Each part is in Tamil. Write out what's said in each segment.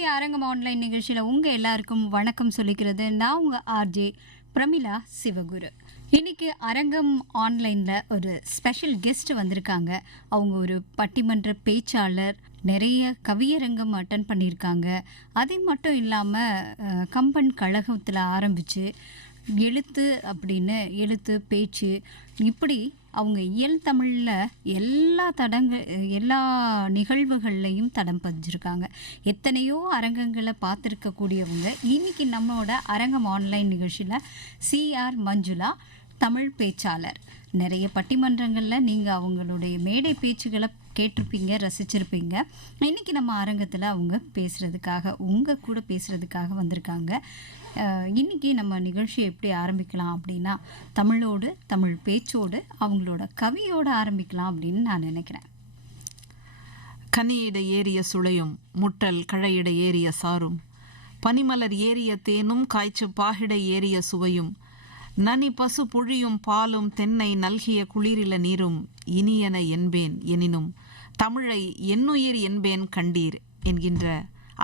இன்னைக்கு அரங்கம் ஆன்லைன் நிகழ்ச்சியில் உங்கள் எல்லாருக்கும் வணக்கம் சொல்லிக்கிறது நான் உங்கள் ஆர்ஜே பிரமிளா சிவகுரு. இன்னைக்கு அரங்கம் ஆன்லைனில் ஒரு ஸ்பெஷல் கெஸ்ட் வந்திருக்காங்க. அவங்க ஒரு பட்டிமன்ற பேச்சாளர், நிறைய கவியரங்கம் அட்டன் பண்ணியிருக்காங்க. அது மட்டும் இல்லாமல் கம்பன் கழகத்தில் ஆரம்பித்து எழுத்து அப்படின்னு எழுத்து பேச்சு இப்படி அவங்க இயல் தமிழில் எல்லா நிகழ்வுகள்லையும் தடம் பதிஞ்சிருக்காங்க. எத்தனையோ அரங்கங்களை பார்த்துருக்கக்கூடியவங்க இன்னைக்கு நம்மளோட அரங்கம் ஆன்லைன் நிகழ்ச்சியில் சிஆர் மஞ்சுளா, தமிழ் பேச்சாளர். நிறைய பட்டிமன்றங்களில் நீங்கள் அவங்களுடைய மேடை பேச்சுகளை கேட்டிருப்பீங்க, ரசிச்சிருப்பீங்க. இன்றைக்கி நம்ம அரங்கத்தில் அவங்க பேசுகிறதுக்காக, உங்கள் கூட பேசுகிறதுக்காக வந்திருக்காங்க. இன்றைக்கி நம்ம நிகழ்ச்சியை எப்படி ஆரம்பிக்கலாம் அப்படின்னா, தமிழோடு, தமிழ் பேச்சோடு, அவங்களோட கவியோடு ஆரம்பிக்கலாம் அப்படின்னு நான் நினைக்கிறேன். கனியிட ஏறிய சுளையும் முட்டல் கழையிட ஏறிய சாரும், பனிமலர் ஏறிய தேனும் காய்ச்சு பாகிட ஏறிய சுவையும், நனி பசு புழியும் பாலும் தென்னை நல்கிய குளிரில நீரும், இனியன என்பேன் எனினும் தமிழை என்னுயிர் என்பேன் கண்டீர் என்கின்ற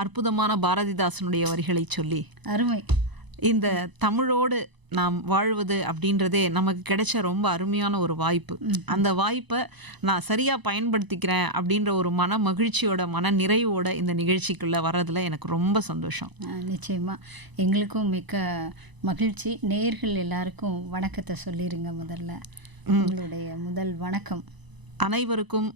அற்புதமான பாரதிதாசனுடைய வரிகளை சொல்லி, அருமை. இந்த தமிழோடு நாம் வாழ்வது அப்படின்றதே நமக்கு கிடைச்ச ரொம்ப அருமையான ஒரு வாய்ப்பு. அந்த வாய்ப்பை நான் சரியாக பயன்படுத்திக்கிறேன் அப்படின்ற ஒரு மன மகிழ்ச்சியோட, மன நிறைவோட இந்த நிகழ்ச்சிக்குள்ளே வர்றதுல எனக்கு ரொம்ப சந்தோஷம். நிச்சயமாக எங்களுக்கும் மிக்க மகிழ்ச்சி. நேயர்கள் எல்லாருக்கும் வணக்கத்தை சொல்லிடுங்க. முதல்ல உங்களுடைய முதல் வணக்கம். அனைவருக்கும்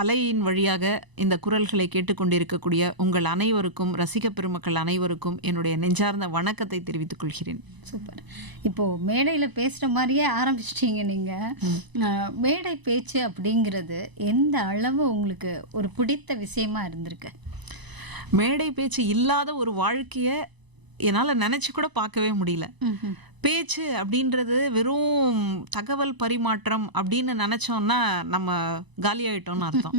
அலையின் வழியாக இந்த குரல்களை கேட்டுக்கொண்டிருக்கக்கூடிய உங்கள் அனைவருக்கும், ரசிக பெருமக்கள் அனைவருக்கும் என்னுடைய நெஞ்சார்ந்த வணக்கத்தை தெரிவித்துக் கொள்கிறேன். சூப்பர். இப்போது மேடையில் பேசுகிற மாதிரியே ஆரம்பிச்சிட்டிங்க நீங்கள். மேடை பேச்சு அப்படிங்கிறது எந்த அளவு உங்களுக்கு ஒரு பிடித்த விஷயமா இருந்திருக்கு? மேடை பேச்சு இல்லாத ஒரு வாழ்க்கையை என்னால் நினச்சி கூட பார்க்கவே முடியல. பேச்சு அப்படின்றது வெறும் தகவல் பரிமாற்றம் அப்படின்னு நினச்சோன்னா நம்ம காலியாயிட்டோம்னு அர்த்தம்.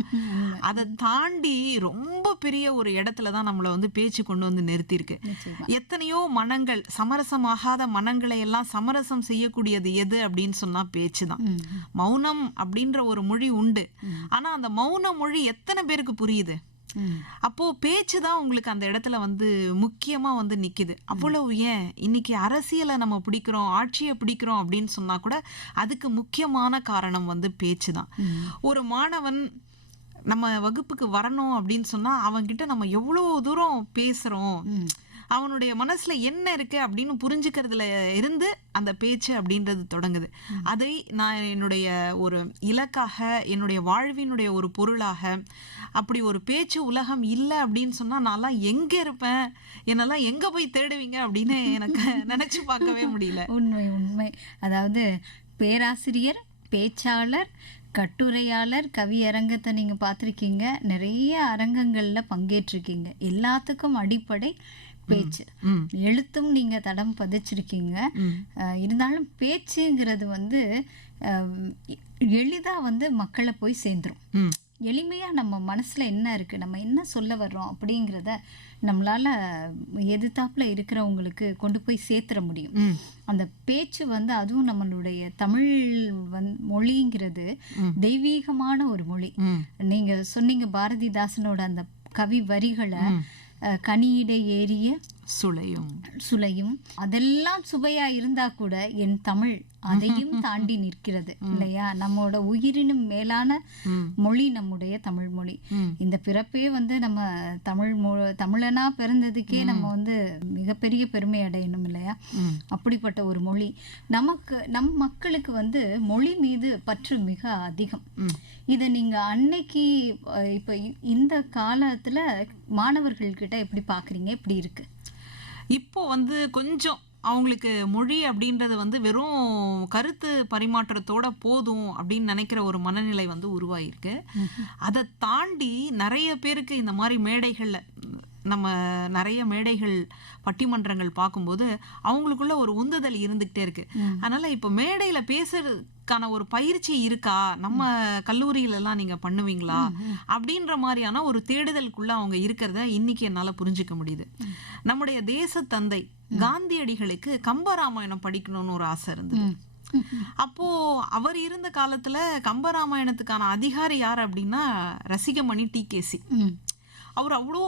அதை தாண்டி ரொம்ப பெரிய ஒரு இடத்துல தான் நம்மளை வந்து பேச்சு கொண்டு வந்து நிறுத்தியிருக்கு. எத்தனையோ மனங்கள், சமரசமாகாத மனங்களை எல்லாம் சமரசம் செய்யக்கூடியது எது அப்படின்னு சொன்னா பேச்சு தான். மௌனம் அப்படின்ற ஒரு மொழி உண்டு. ஆனா அந்த மௌன மொழி எத்தனை பேருக்கு புரியுது? அப்போ பேச்சு தான் உங்களுக்கு அந்த இடத்துல வந்து முக்கியமா வந்து நிக்குது. அவ்வளவு ஏன் இன்னைக்கு அரசியலை நம்ம பிடிக்கிறோம், ஆட்சியை பிடிக்கிறோம் அப்படின்னு சொன்னா கூட அதுக்கு முக்கியமான காரணம் வந்து பேச்சு தான். ஒரு மாணவன் நம்ம வகுப்புக்கு வரணும் அப்படின்னு சொன்னா அவன்கிட்ட நம்ம எவ்வளவு தூரம் பேசுறோம், அவனுடைய மனசுல என்ன இருக்கு அப்படின்னு புரிஞ்சுக்கிறதுல இருந்து அந்த பேச்சு அப்படின்றது தொடங்குது. அதை நான் என்னுடைய ஒரு இலக்காக, என்னுடைய வாழ்வினுடைய ஒரு பொருளாக, அப்படி ஒரு பேச்சு உலகம் இல்லை அப்படின்னு சொன்னா நான்லாம் எங்க இருப்பேன், என்னெல்லாம் எங்க போய் தேடுவீங்க அப்படின்னு எனக்கு நினைச்சு பார்க்கவே முடியல. உண்மை உண்மை. அதாவது பேராசிரியர், பேச்சாளர், கட்டுரையாளர், கவியரங்கத்தை நீங்கள் பார்த்துருக்கீங்க. நிறைய அரங்கங்களில் பங்கேற்றிருக்கீங்க. எல்லாத்துக்கும் அடிப்படை பேச்சு. எழுத்தும் நீங்க தடம் பதிச்சிருக்கீங்க. இருந்தாலும் பேச்சுங்கிறது வந்து எளிதா வந்து மக்களை போய் சேர்ந்துரும். எளிமையா நம்ம மனசுல என்ன இருக்கு, நம்ம என்ன சொல்ல வர்றோம் அப்படிங்கிறத நம்மளால எதிர்த்தாப்புல இருக்கிறவங்களுக்கு கொண்டு போய் சேர்த்துற முடியும். அந்த பேச்சு வந்து, அதுவும் நம்மளுடைய தமிழ் மொழிங்கிறது தெய்வீகமான ஒரு மொழி. நீங்க சொன்னீங்க பாரதிதாசனோட அந்த கவி வரிகளை, கனியிட ஏறிய சுளையும் அதெல்லாம் சுவையா இருந்தா கூட என் தமிழ் அதையும் தாண்டி நிற்கிறது இல்லையா? நம்மோட உயிரினும் மேலான மொழி நம்முடைய தமிழ் மொழி. இந்த பிறப்பே வந்து நம்ம தமிழனா பிறந்ததுக்கே நம்ம வந்து மிகப்பெரிய பெருமை அடையணும் இல்லையா? அப்படிப்பட்ட ஒரு மொழி நமக்கு, நம் மக்களுக்கு வந்து மொழி மீது பற்று மிக அதிகம். இதை நீங்க அன்னைக்கு இப்ப இந்த காலத்துல மாணவர்கள்கிட்ட எப்படி பாக்குறீங்க? எப்படி இருக்கு இப்போ வந்து கொஞ்சம் அவங்களுக்கு மொழி அப்படின்றது வந்து வெறும் கருத்து பரிமாற்றத்தோட போதும் அப்படின்னு நினைக்கிற ஒரு மனநிலை வந்து உருவாயிருக்கு. அதை தாண்டி நிறைய பேருக்கு இந்த மாதிரி மேடைகள்ல, நம்ம நிறைய மேடைகள், பட்டிமன்றங்கள் பார்க்கும்போது அவங்களுக்குள்ள ஒரு உந்துதல் இருந்துகிட்டே இருக்கு. அதனால இப்போ மேடையில பேசுறதுக்கான ஒரு பயிற்சி இருக்கா, நம்ம கல்லூரியிலலாம் நீங்க பண்ணுவீங்களா அப்படின்ற மாதிரியான ஒரு தேடுதலுக்குள்ள அவங்க இருக்கிறத இன்னைக்கு என்னால புரிஞ்சுக்க முடியுது. நம்முடைய தேச தந்தை காந்தியடிகளுக்கு கம்பராமாயணம் படிக்கணும்னு ஒரு ஆசை இருந்தது. அப்போ அவர் இருந்த காலத்துல கம்பராமாயணத்துக்கான அதிகாரி யார் அப்படின்னா ரசிகமணி TKC. அவர் அவ்வளோ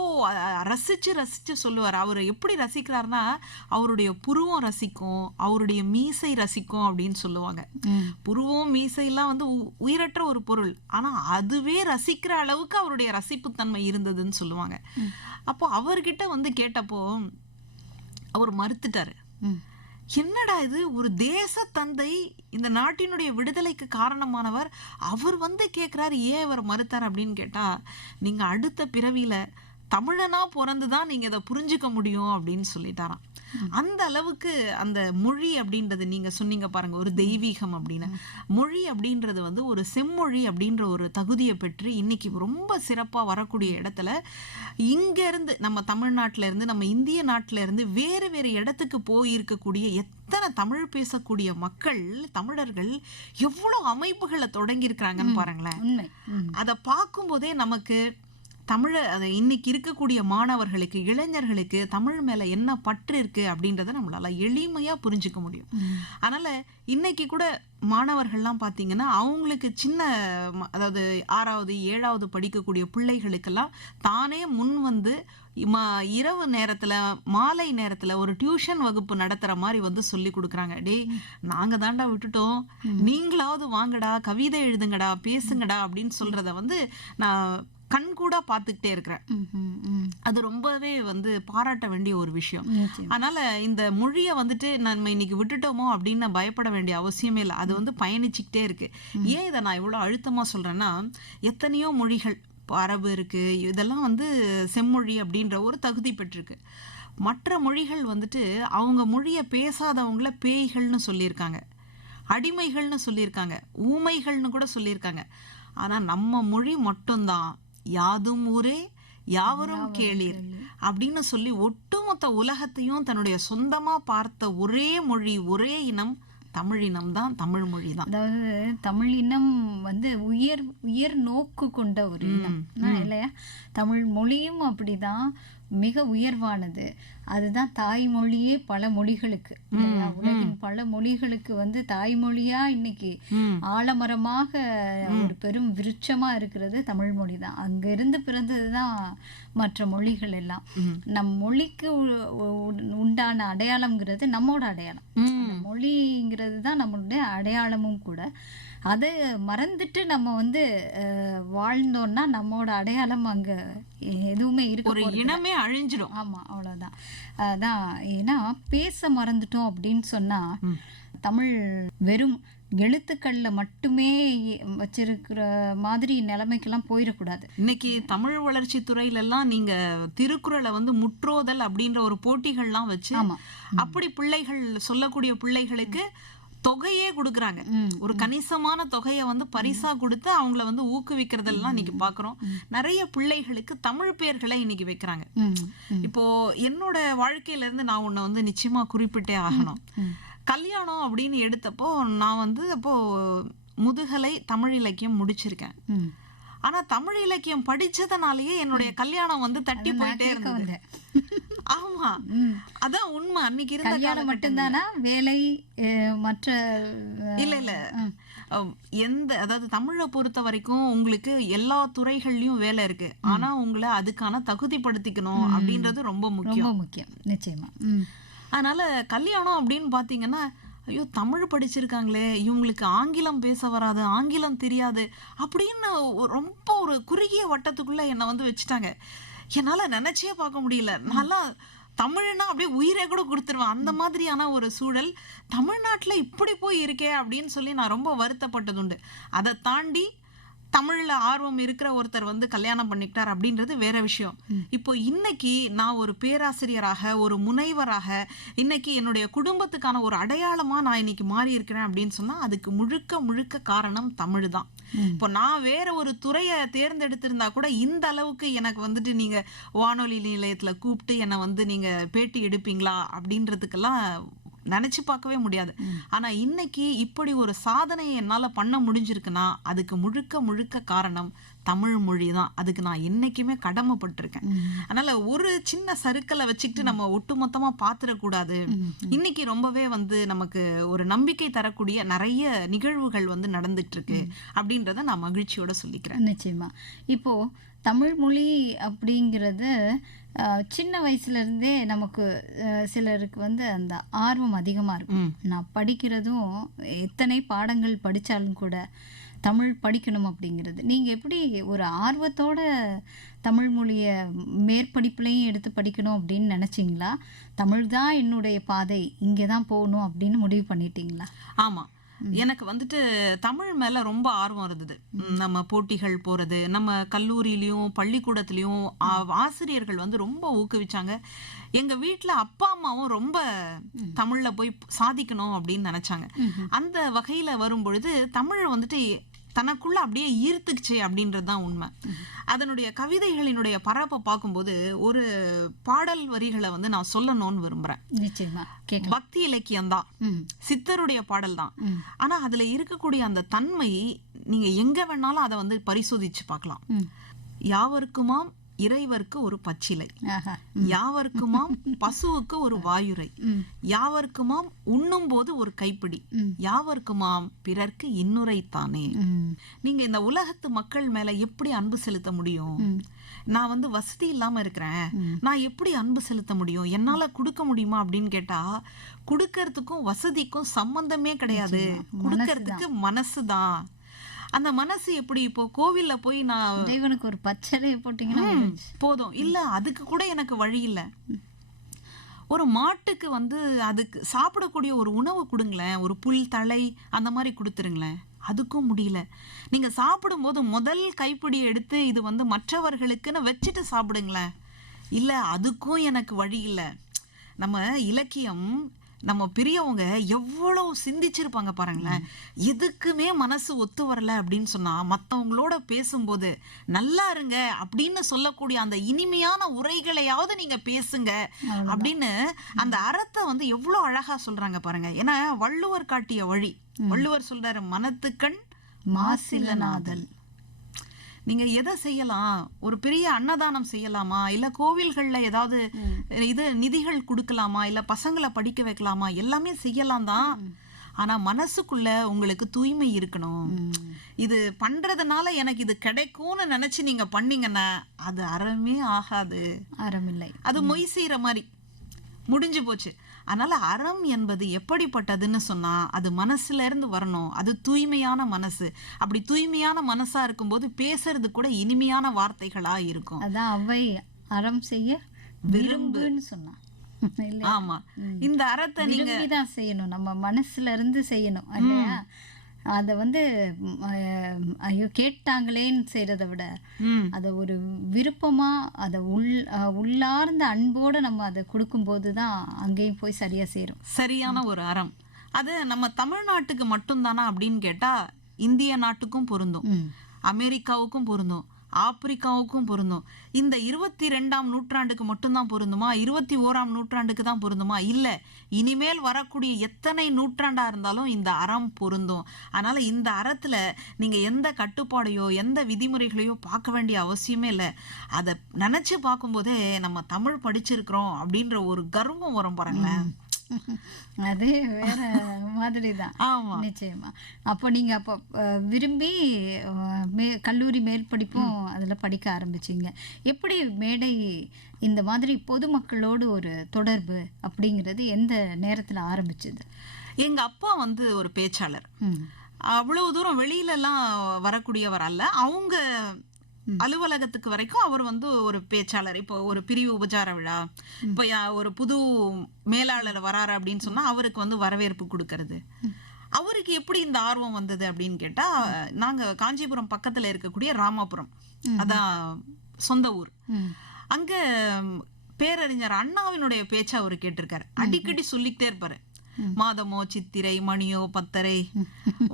ரசிச்சு ரசிச்சு சொல்லுவார். அவர் எப்படி ரசிக்கிறாருன்னா, அவருடைய புருவம் ரசிக்கும், அவருடைய மீசை ரசிக்கும் அப்படின்னு சொல்லுவாங்க. புருவம் மீசையெல்லாம் வந்து உயிரற்ற ஒரு பொருள், ஆனா அதுவே ரசிக்கிற அளவுக்கு அவருடைய ரசிப்புத்தன்மை இருந்ததுன்னு சொல்லுவாங்க. அப்போ அவர்கிட்ட வந்து கேட்டப்போ அவர் மறுத்துட்டாரு. என்னடா இது, ஒரு தேச தந்தை, இந்த நாட்டினுடைய விடுதலைக்கு காரணமானவர், அவர் வந்து கேட்குறாரு, ஏன் இவர் மறுத்தார் அப்படின்னு கேட்டா, நீங்க அடுத்த பிறவியில தமிழனா பிறந்துதான் நீங்க இதை புரிஞ்சுக்க முடியும் அப்படின்னு சொல்லிட்டாராம். அந்த அளவுக்கு அந்த மொழி அப்படின்றது, நீங்க சொன்னீங்க பாருங்க, ஒரு தெய்வீகம் அப்படின்னு. மொழி அப்படின்றது வந்து ஒரு செம்மொழி அப்படின்ற ஒரு தகுதியை பெற்று இன்னைக்கு ரொம்ப சிறப்பா வரக்கூடிய இடத்துல, இங்க இருந்து நம்ம தமிழ்நாட்டில இருந்து, நம்ம இந்திய நாட்டில இருந்து வேறு வேறு இடத்துக்கு போயிருக்கக்கூடிய எத்தனை தமிழ் பேசக்கூடிய மக்கள், தமிழர்கள் எவ்வளவு அமைப்புகளை தொடங்கி இருக்கிறாங்கன்னு பாருங்களேன். அதை பார்க்கும் போதே நமக்கு அதை இன்னைக்கு இருக்கக்கூடிய மாணவர்களுக்கு, இளைஞர்களுக்கு தமிழ் மேல என்ன பற்று இருக்கு அப்படின்றத நம்மளால எளிமையா புரிஞ்சுக்க முடியும். அதனால இன்னைக்கு கூட மாணவர்கள்லாம் பார்த்தீங்கன்னா, அவங்களுக்கு சின்ன அதாவது 6வது 7வது படிக்கக்கூடிய பிள்ளைகளுக்கெல்லாம் தானே முன் வந்து இரவு நேரத்துல, மாலை நேரத்துல ஒரு டியூஷன் வகுப்பு நடத்துற மாதிரி வந்து சொல்லி கொடுக்குறாங்க. டேய், நாங்க தாண்டா விட்டுட்டோம், நீங்களாவது வாங்கடா, கவிதை எழுதுங்கடா, பேசுங்கடா அப்படின்னு சொல்றத வந்து நான் கண்கூடா பார்த்துக்கிட்டே இருக்கிறேன். அது ரொம்பவே வந்து பாராட்ட வேண்டிய ஒரு விஷயம். அதனால இந்த மொழியை வந்துட்டு நம்ம இன்னைக்கு விட்டுட்டோமோ அப்படின்னு பயப்பட வேண்டிய அவசியமே இல்லை. அது வந்து பயணிச்சுக்கிட்டே இருக்கு. ஏன் இதை நான் இவ்வளோ அழுத்தமா சொல்றேன்னா, எத்தனையோ மொழிகள், அரபு இருக்கு, இதெல்லாம் வந்து செம்மொழி அப்படின்ற ஒரு தகுதி பெற்றிருக்கு. மற்ற மொழிகள் வந்துட்டு அவங்க மொழியை பேசாதவங்கள பேய்கள்னு சொல்லியிருக்காங்க, அடிமைகள்னு சொல்லியிருக்காங்க, ஊமைகள்னு கூட சொல்லியிருக்காங்க. ஆனா நம்ம மொழி மட்டும்தான் யாதும் ஊரே யாவரும் கேளீர் அப்படின்னு சொல்லி ஒட்டுமொத்த உலகத்தையும் தன்னுடைய சொந்தமா பார்த்த ஒரே மொழி, ஒரே இனம் தமிழினம் தான், தமிழ் மொழி தான். அதாவது தமிழ் இனம் வந்து உயர் நோக்கு கொண்ட ஒரு இனம் இல்லையா? தமிழ் மொழியும் அப்படிதான், மிக உயர்வானது. அதுதான் தாய்மொழியே பல மொழிகளுக்கு, உலகின் பல மொழிகளுக்கு வந்து தாய்மொழியா இன்னைக்கு ஆலமரமாக ஒரு பெரும் விருட்சமா இருக்கிறது தமிழ் மொழி தான். அங்க இருந்து பிறந்ததுதான் மற்ற மொழிகள் எல்லாம். நம் மொழிக்கு உண்டான அடையாளம்ங்கிறது நம்மோட அடையாளம். மொழிங்கிறது தான் நம்மளுடைய அடையாளமும் கூட. அதை மறந்துட்டு நம்ம வந்து வாழ்ந்தோம்னா நம்மோட அடையாளம் அங்க எதுவுமே இருக்கு, ஒரு இனமே அழிஞ்சிடும். ஆமா, அவ்வளவுதான். அதான், ஏன்னா பேச மறந்துட்டோம் அப்படின்னு சொன்னா தமிழ் வெறும் எழுத்துக்கள்ல மட்டுமே வச்சிருக்கிற மாதிரி நிலைமைக்கெல்லாம் போயிடக்கூடாது. இன்னைக்கு தமிழ் வளர்ச்சி துறையில எல்லாம் நீங்க திருக்குறளை வந்து முற்றோதல் அப்படின்ற ஒரு போட்டிகள்லாம் வச்சு, அப்படி பிள்ளைகள் சொல்லக்கூடிய பிள்ளைகளுக்கு தொகையே கொடுக்குறாங்க. ஒரு கணிசமான தொகையை வந்து பரிசா கொடுத்து அவங்கள வந்து ஊக்குவிக்கிறதெல்லாம் இன்னைக்கு பாக்குறோம். நிறைய பிள்ளைகளுக்கு தமிழ் பெயர்களை இன்னைக்கு வைக்கிறாங்க. இப்போ என்னோட வாழ்க்கையில இருந்து நான் உன்னை வந்து நிச்சயமா குறிப்பிட்டே ஆகணும். கல்யாணம் அப்படின்னு எடுத்தப்போ நான் வந்து அப்போ முதுகலை தமிழ் இலக்கியம் முடிச்சிருக்கேன். ஆனா தமிழ் இலக்கியம் படிச்சதுனாலயே என்னுடைய கல்யாணம் வந்து தட்டி போயிட்டே இருந்தது. ஆமா, அதான் உண்மை. அன்னைக்கு இருந்த கல்யாணம் மட்டும்தானா, வேலை மற்ற இல்ல எந்த, அதாவது தமிழை பொறுத்த வரைக்கும் உங்களுக்கு எல்லா துறைகள்லயும் வேலை இருக்கு. ஆனா உங்களை அதுக்கான தகுதிப்படுத்திக்கணும் அப்படின்றது ரொம்ப முக்கியம். நிச்சயமா. அதனால கல்யாணம் அப்படின்னு பாத்தீங்கன்னா, ஐயோ தமிழ் படிச்சிருக்காங்களே, இவங்களுக்கு ஆங்கிலம் பேச வராது, ஆங்கிலம் தெரியாது அப்படின்னு ரொம்ப ஒரு குறுகிய வட்டத்துக்குள்ள என்னை வந்து வச்சுட்டாங்க. என்னால நினைச்சே பார்க்க முடியல. நல்லா தமிழ்னா அப்படியே உயிரை கூட கொடுத்துருவேன், அந்த மாதிரியான ஒரு சூழல் தமிழ்நாட்டுல இப்படி போய் இருக்கே அப்படின்னு சொல்லி நான் ரொம்ப வருத்தப்பட்டது உண்டு. அதை தாண்டி தமிழ்ல ஆர்வம் இருக்கிற ஒருத்தர் வந்து கல்யாணம் பண்ணிக்கிட்டார் அப்படின்றது வேற விஷயம். இப்போ இன்னைக்கு நான் ஒரு பேராசிரியராக, ஒரு முனைவராக, இன்னைக்கு என்னுடைய குடும்பத்துக்கான ஒரு அடையாளமா நான் இன்னைக்கு மாறி இருக்கிறேன் அப்படின்னு சொன்னா அதுக்கு முழுக்க முழுக்க காரணம் தமிழ் தான். இப்போ நான் வேற ஒரு துறையை தேர்ந்தெடுத்திருந்தா கூட இந்த அளவுக்கு எனக்கு வந்துட்டு நீங்க வானொலி நிலையத்துல கூப்பிட்டு என்னை வந்து நீங்க பேட்டி எடுப்பீங்களா அப்படின்றதுக்கெல்லாம் நினைச்சு பார்க்கவே முடியாது. ஆனா இன்னைக்கு இப்படி ஒரு சாதனையை என்னால பண்ண முடிஞ்சிருக்குன்னா அதுக்கு முழுக்க முழுக்க காரணம் தமிழ் மொழி தான். அதுக்கு நான் என்னைக்குமே கடமைப்பட்டிருக்கேன். அதனால ஒரு சின்ன சறுக்கலை வச்சுக்கிட்டு நம்ம ஒட்டுமொத்தமா பாத்துடக்கூடாது. இன்னைக்கு ரொம்பவே வந்து நமக்கு ஒரு நம்பிக்கை தரக்கூடிய நிறைய நிகழ்வுகள் வந்து நடந்துட்டு இருக்கு அப்படின்றத நான் மகிழ்ச்சியோட சொல்லிக்கிறேன். நிச்சயமா. இப்போ தமிழ் மொழி அப்படிங்கிறது சின்ன வயசுலேருந்தே நமக்கு சிலருக்கு வந்து அந்த ஆர்வம் அதிகமாக இருக்கும். நான் படிக்கிறதும் எத்தனை பாடங்கள் படித்தாலும் கூட தமிழ் படிக்கணும் அப்படிங்கிறது. நீங்கள் எப்படி ஒரு ஆர்வத்தோட தமிழ் மொழியை மேற்படிப்புலையும் எடுத்து படிக்கணும் அப்படின்னு நினச்சிங்களா? தமிழ் தான் என்னுடைய பாதை, இங்கே தான் போகணும் அப்படின்னு முடிவு பண்ணிட்டீங்களா? ஆமாம், எனக்கு வந்துட்டு தமிழ் மேல ரொம்ப ஆர்வம் இருந்தது. நம்ம போட்டிகள் போறது, நம்ம கல்லூரியிலயும் பள்ளிக்கூடத்திலயும் ஆசிரியர்கள் வந்து ரொம்ப ஊக்குவிச்சாங்க. எங்க வீட்டுல அப்பா அம்மாவும் ரொம்ப தமிழ்ல போய் சாதிக்கணும் அப்படின்னு நினைச்சாங்க. அந்த வகையில வரும் பொழுது தமிழ் வந்துட்டு தனக்குள்ள அப்படியே ஈர்த்துக்குச்சு அப்படின்றது தான் உண்மை. அதனுடைய கவிதைகளினுடைய பரப்பை பார்க்கும்போது ஒரு பாடல் வரிகளை வந்து நான் சொல்லணும்னு விரும்புறேன். பக்தி இலக்கியம் தான், சித்தருடைய பாடல் தான். ஆனா அதுல இருக்கக்கூடிய அந்த தன்மை நீங்க எங்க வேணாலும் அதை வந்து பரிசோதிச்சு பார்க்கலாம். யாவருக்குமாம் இறைவர்க்கு ஒரு பச்சிலை, யாவருக்குமாம் பசுவுக்கு ஒரு வாயுரை, யாவருக்குமாம் உண்ணும் போது ஒரு கைப்பிடி, யாவருக்குமாம் பிறர்க்கு இன்னுரைத்தானே. நீங்க இந்த உலகத்து மக்கள் மேல எப்படி அன்பு செலுத்த முடியும்? நான் வந்து வசதி இல்லாம இருக்கிறேன், நான் எப்படி அன்பு செலுத்த முடியும்? என்னால கொடுக்க முடியுமா அப்படின்னு கேட்டா, கொடுக்கறதுக்கும் வசதிக்கும் சம்பந்தமே கிடையாது. கொடுக்கறதுக்கு மனசுதான். அந்த மனசு எப்படி? இப்போ கோவில்ல போய் நான் இறைவனுக்கு ஒரு பச்சை போட்டீங்கன்னா போதும் இல்ல, அதுக்கு கூட எனக்கு வழி இல்ல. ஒரு மாட்டுக்கு வந்து அதுக்கு சாப்பிடக்கூடிய ஒரு உணவு கொடுங்களேன், ஒரு புல் தழை அந்த மாதிரி கொடுத்துருங்களேன், அதுக்கும் முடியல. நீங்க சாப்பிடும்போது முதல் கைப்பிடி எடுத்து இது வந்து மற்றவர்களுக்குன்னு வச்சுட்டு சாப்பிடுங்களேன், இல்ல அதுக்கும் எனக்கு வழி இல்லை. நம்ம இலக்கியம், நம்ம பெரியவங்க எவ்வளவு சிந்திச்சிருப்பாங்க பாருங்களேன். எதுக்குமே மனசு ஒத்து வரல அப்படின்னு சொன்னா மற்றவங்களோட பேசும்போது நல்லா இருங்க அப்படின்னு சொல்லக்கூடிய அந்த இனிமையான உரைகளையாவது நீங்க பேசுங்க அப்படின்னு அந்த அறத்தை வந்து எவ்வளவு அழகா சொல்றாங்க பாருங்க. ஏன்னா வள்ளுவர் காட்டிய வழி. வள்ளுவர் சொல்றாரு, மனத்துக்கண் மாசிலனாதல். நீங்க எதை செய்யலாம்? ஒரு பெரிய அன்னதானம் செய்யலாமா, இல்ல கோவில்கள்ல ஏதாவது இது நிதிகள் கொடுக்கலாமா, இல்ல பசங்களை படிக்க வைக்கலாமா, எல்லாமே செய்யலாம் தான். ஆனா மனசுக்குள்ள உங்களுக்கு தூய்மை இருக்கணும். இது பண்றதுனால எனக்கு இது கிடைக்கும்னு நினைச்சு நீங்க பண்ணீங்கன்னா அது அறமே ஆகாது, அறமில்லை, அது மொய் செய்யற மாதிரி முடிஞ்சு போச்சு. அதனால அறம் என்பது எப்படிப்பட்டதுன்னு சொன்னா அது மனசுல இருந்து வரணும். அது தூய்மையான மனசு. அப்படி தூய்மையான மனசா இருக்கும்போது பேசுறது கூட இனிமையான வார்த்தைகளா இருக்கும். அதான் அவை அறம் செய்ய விரும்புன்னு சொன்னா. ஆமா, இந்த அறத்தை நீங்க தான் செய்யணும், நம்ம மனசுல இருந்து செய்யணும் இல்லையா? அதை வந்து ஐயோ கேட்டாங்களேன்னு செய்யறதை விட அதை ஒரு விருப்பமா அதை உள்ளார்ந்த அன்போட நம்ம அதை கொடுக்கும்போது தான் அங்கேயும் போய் சரியா சேரும். சரியான ஒரு அறம். அது நம்ம தமிழ்நாட்டுக்கு மட்டும்தானா அப்படின்னு கேட்டா இந்திய நாட்டுக்கும் பொருந்தும், அமெரிக்காவுக்கும் பொருந்தும், ஆப்பிரிக்காவுக்கும் பொருந்தும். இந்த 22ஆம் நூற்றாண்டுக்கு மட்டும்தான் பொருந்துமா? 21ஆம் நூற்றாண்டுக்கு தான் பொருந்துமா? இல்ல, இனிமேல் வரக்கூடிய எத்தனை நூற்றாண்டா இருந்தாலும் இந்த அறம் பொருந்தும். அதனால இந்த அறத்துல நீங்க எந்த கட்டுப்பாடையோ எந்த விதிமுறைகளையோ பார்க்க வேண்டிய அவசியமே இல்லை. அதை நினைச்சு பார்க்கும்போதே நம்ம தமிழ் படிச்சிருக்கிறோம் அப்படின்ற ஒரு கர்வம் வரும் பாருங்களேன். அது வேற மாதிரி தான். நிச்சயமா. அப்போ நீங்க அப்போ விரும்பி கல்லூரி மேற்படிப்பும் அதில் படிக்க ஆரம்பிச்சிங்க. எப்படி மேடை இந்த மாதிரி பொதுமக்களோடு ஒரு தொடர்பு அப்படிங்கிறது எந்த நேரத்தில் ஆரம்பிச்சது? எங்க அப்பா வந்து ஒரு பேச்சாளர். அவ்வளவு தூரம் வெளியிலலாம் வரக்கூடியவர் அல்ல. அவங்க அலுவலகத்துக்கு வரைக்கும் அவர் வந்து ஒரு பேச்சாளர். இப்போ ஒரு பிரிவு உபச்சார விழா, இப்போ ஒரு புது மேலாளர் வராரு அப்படின்னு சொன்னா அவருக்கு வந்து வரவேற்பு கொடுக்கறது. அவருக்கு எப்படி இந்த ஆர்வம் வந்தது அப்படின்னு கேட்டா, நாங்க காஞ்சிபுரம் பக்கத்துல இருக்கக்கூடிய ராமாபுரம், அதான் சொந்த ஊர். அங்க பேரறிஞர் அண்ணாவினுடைய பேச்சை அவர் கேட்டிருக்காரு. அடிக்கடி சொல்லிக்கிட்டே இருப்பாரு, மாதமோ சித்திரை மணியோ பத்தரை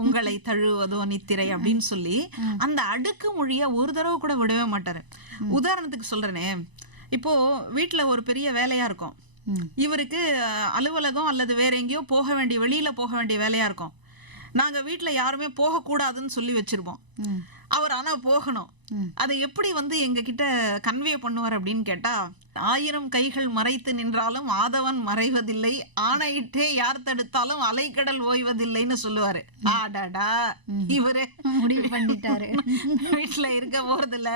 உங்களை தழுவதோ நித்திரை அப்படின்னு சொல்லி அந்த அடுக்கு மொழிய ஒரு தடவை கூட விடவே மாட்டாரு. உதாரணத்துக்கு சொல்றேனே, இப்போ வீட்டுல ஒரு பெரிய வேலையா இருக்கும், இவருக்கு அலுவலகம் அல்லது வேற எங்கேயோ போக வேண்டிய, வெளியில போக வேண்டிய வேலையா இருக்கும். நாங்க வீட்டுல யாருமே போக கூடாதுன்னு சொல்லி வச்சிருப்போம். அவர் ஆனா போகணும். அதை எப்படி எங்க கிட்ட கன்வே பண்ணுவார் அப்படின்னு கேட்டா, 1000 கைகள் மறைத்து நின்றாலும் ஆதவன் மறைவதில்லை, ஆணையிட்டே யார் தடுத்தாலும் அலைக்கடல் ஓய்வதில்லைன்னு சொல்லுவாரு. ஆடாடா, இவரு முடிவு பண்ணிட்டாரு வீட்டுல இருக்க போறதில்ல,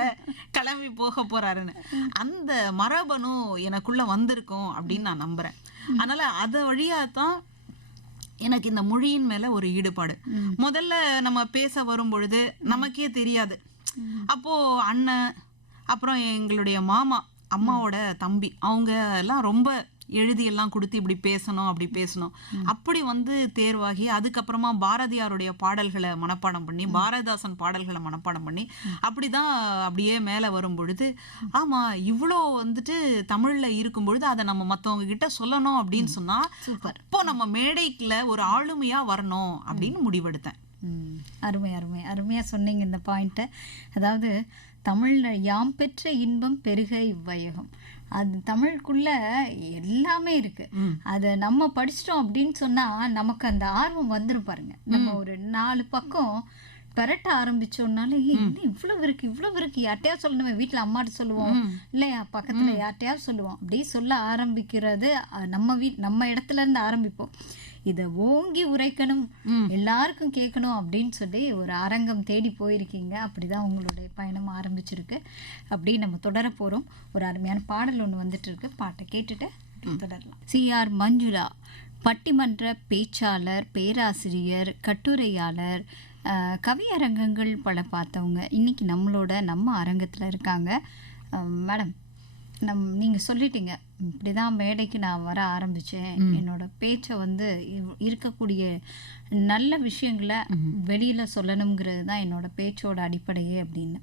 கிளம்பி போக போறாருன்னு. அந்த மரபணு எனக்குள்ள வந்திருக்கும் அப்படின்னு நான் நம்புறேன். அதனால அத வழியாதான் எனக்கு இந்த மொழியின் மேல ஒரு ஈடுபாடு. முதல்ல நம்ம பேச வரும் பொழுது நமக்கே தெரியாது. அப்போ அண்ணன், அப்புறம் எங்களுடைய மாமா, அம்மாவோட தம்பி, அவங்க எல்லாம் ரொம்ப எழுதியெல்லாம் கொடுத்து இப்படி பேசணும் அப்படி பேசணும் அப்படி தேர்வாகி, அதுக்கப்புறமா பாரதியாருடைய பாடல்களை மனப்பாடம் பண்ணி, பாரதிதாசன் பாடல்களை மனப்பாடம் பண்ணி அப்படிதான் அப்படியே மேல வரும் பொழுது, ஆமா இவ்வளோ தமிழ்ல இருக்கும் பொழுது அதை நம்ம மத்தவங்க கிட்ட சொல்லணும் அப்படின்னு சொன்னா அப்போ நம்ம மேடைக்குள்ள ஒரு ஆளுமையா வரணும் அப்படின்னு முடிவெடுத்தேன். அருமை அருமை அருமையா சொன்னீங்க இந்த பாயிண்ட்டை. அதாவது தமிழ்ல யாம் பெற்ற இன்பம் பெருக இவ்வையகம், அது தமிழுக்குள்ள எல்லாமே இருக்கு. அதை நம்ம படிச்சிட்டோம் அப்படின்னு சொன்னா நமக்கு அந்த ஆர்வம் வந்துரும் பாருங்க. நம்ம ஒரு 4 பக்கம் பெரட்ட ஆரம்பிச்சோம்னாலே இன்னும் இவ்வளவு இருக்கு யார்ட்டையாவது சொல்லணுமே, வீட்டுல அம்மாட்ட சொல்லுவோம் இல்லையா, பக்கத்துல யார்ட்டையாவது சொல்லுவோம். அப்படி சொல்ல ஆரம்பிக்கிறது நம்ம இடத்துல இருந்து ஆரம்பிப்போம். இதை ஓங்கி உரைக்கணும், எல்லாருக்கும் கேட்கணும் அப்படின்னு சொல்லி ஒரு அரங்கம் தேடி போயிருக்கீங்க. அப்படிதான் உங்களுடைய பயணம் ஆரம்பிச்சிருக்கு. அப்படி நம்ம தொடர போறோம். ஒரு அருமையான பாடல் ஒன்று வந்துட்டு இருக்கு, பாட்டை கேட்டுட்டு தொடரலாம். CR மஞ்சுளா பட்டிமன்ற பேச்சாளர், பேராசிரியர், கட்டுரையாளர், கவியரங்கங்கள் பல பார்த்தவங்க இன்னைக்கு நம்ம அரங்கத்தில் இருக்காங்க. மேடம், நீங்கள் சொல்லிட்டீங்க, இப்படிதான் மேடைக்கு நான் வர ஆரம்பித்தேன், என்னோட பேச்சை இருக்கக்கூடிய நல்ல விஷயங்களை வெளியில் சொல்லணுங்கிறது தான் என்னோட பேச்சோட அடிப்படையே அப்படின்னு.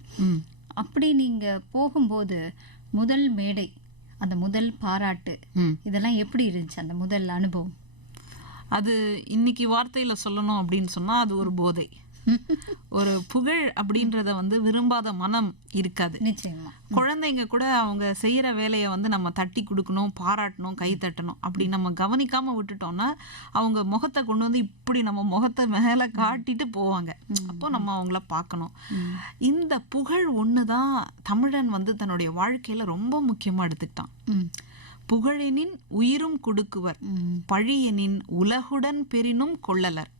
அப்படி நீங்கள் போகும்போது முதல் மேடை, அந்த முதல் பாராட்டு, இதெல்லாம் எப்படி இருந்துச்சு அந்த முதல் அனுபவம்? அது இன்னைக்கு வார்த்தையில சொல்லணும் அப்படின்னு சொன்னா அது ஒரு போதை. ஒரு புகழ் அப்படின்றத விரும்பாத மனம் இருக்காது. நிச்சயமா. குழந்தைங்க கூட அவங்க செய்யற வேலையை நம்ம தட்டி கொடுக்கணும், பாராட்டணும், கை தட்டணும். அப்படி நம்ம கவனிக்காம விட்டுட்டோம்னா அவங்க முகத்தை கொண்டு இப்படி நம்ம முகத்தை மேல காட்டிட்டு போவாங்க. அப்போ நம்ம அவங்கள பார்க்கணும். இந்த புகழ் ஒண்ணுதான் தமிழன் தன்னுடைய வாழ்க்கையில ரொம்ப முக்கியமா எடுத்துக்கிட்டான். புகழெனின் உயிரும் கொடுக்குவர், பழியெனின் உலகுடன் பெரினும் கொள்ளலர்.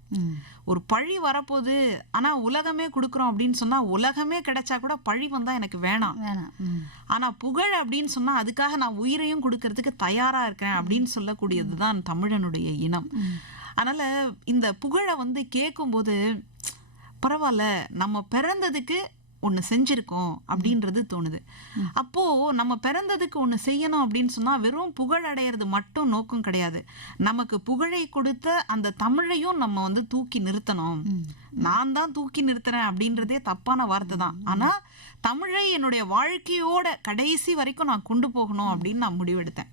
ஒரு பழி வரப்போகுது, ஆனா உலகமே கொடுக்குறோம் அப்படின்னு சொன்னா, உலகமே கிடைச்சா கூட பழி வந்தா எனக்கு வேணாம். ஆனா புகழ் அப்படின்னு சொன்னா அதுக்காக நான் உயிரையும் கொடுக்கறதுக்கு தயாரா இருக்கேன் அப்படின்னு சொல்லக்கூடியதுதான் தமிழனுடைய இனம். அதனால இந்த புகழை கேட்கும் போது பரவாயில்ல, நம்ம பிறந்ததுக்கு ஒன்று செஞ்சிருக்கோம் அப்படின்றது தோணுது. அப்போ நம்ம பிறந்ததுக்கு ஒன்று செய்யணும் அப்படின்னு சொன்னா வெறும் புகழ் அடையிறது மட்டும் நோக்கம் கிடையாது. நமக்கு புகழை கொடுத்த அந்த தமிழையும் நம்ம தூக்கி நிறுத்தணும். நான் தான் தூக்கி நிறுத்துறேன் அப்படின்றதே தப்பான வார்த்தை தான். ஆனா தமிழை என்னுடைய வாழ்க்கையோட கடைசி வரைக்கும் நான் கொண்டு போகணும் அப்படின்னு நான் முடிவெடுத்தேன்.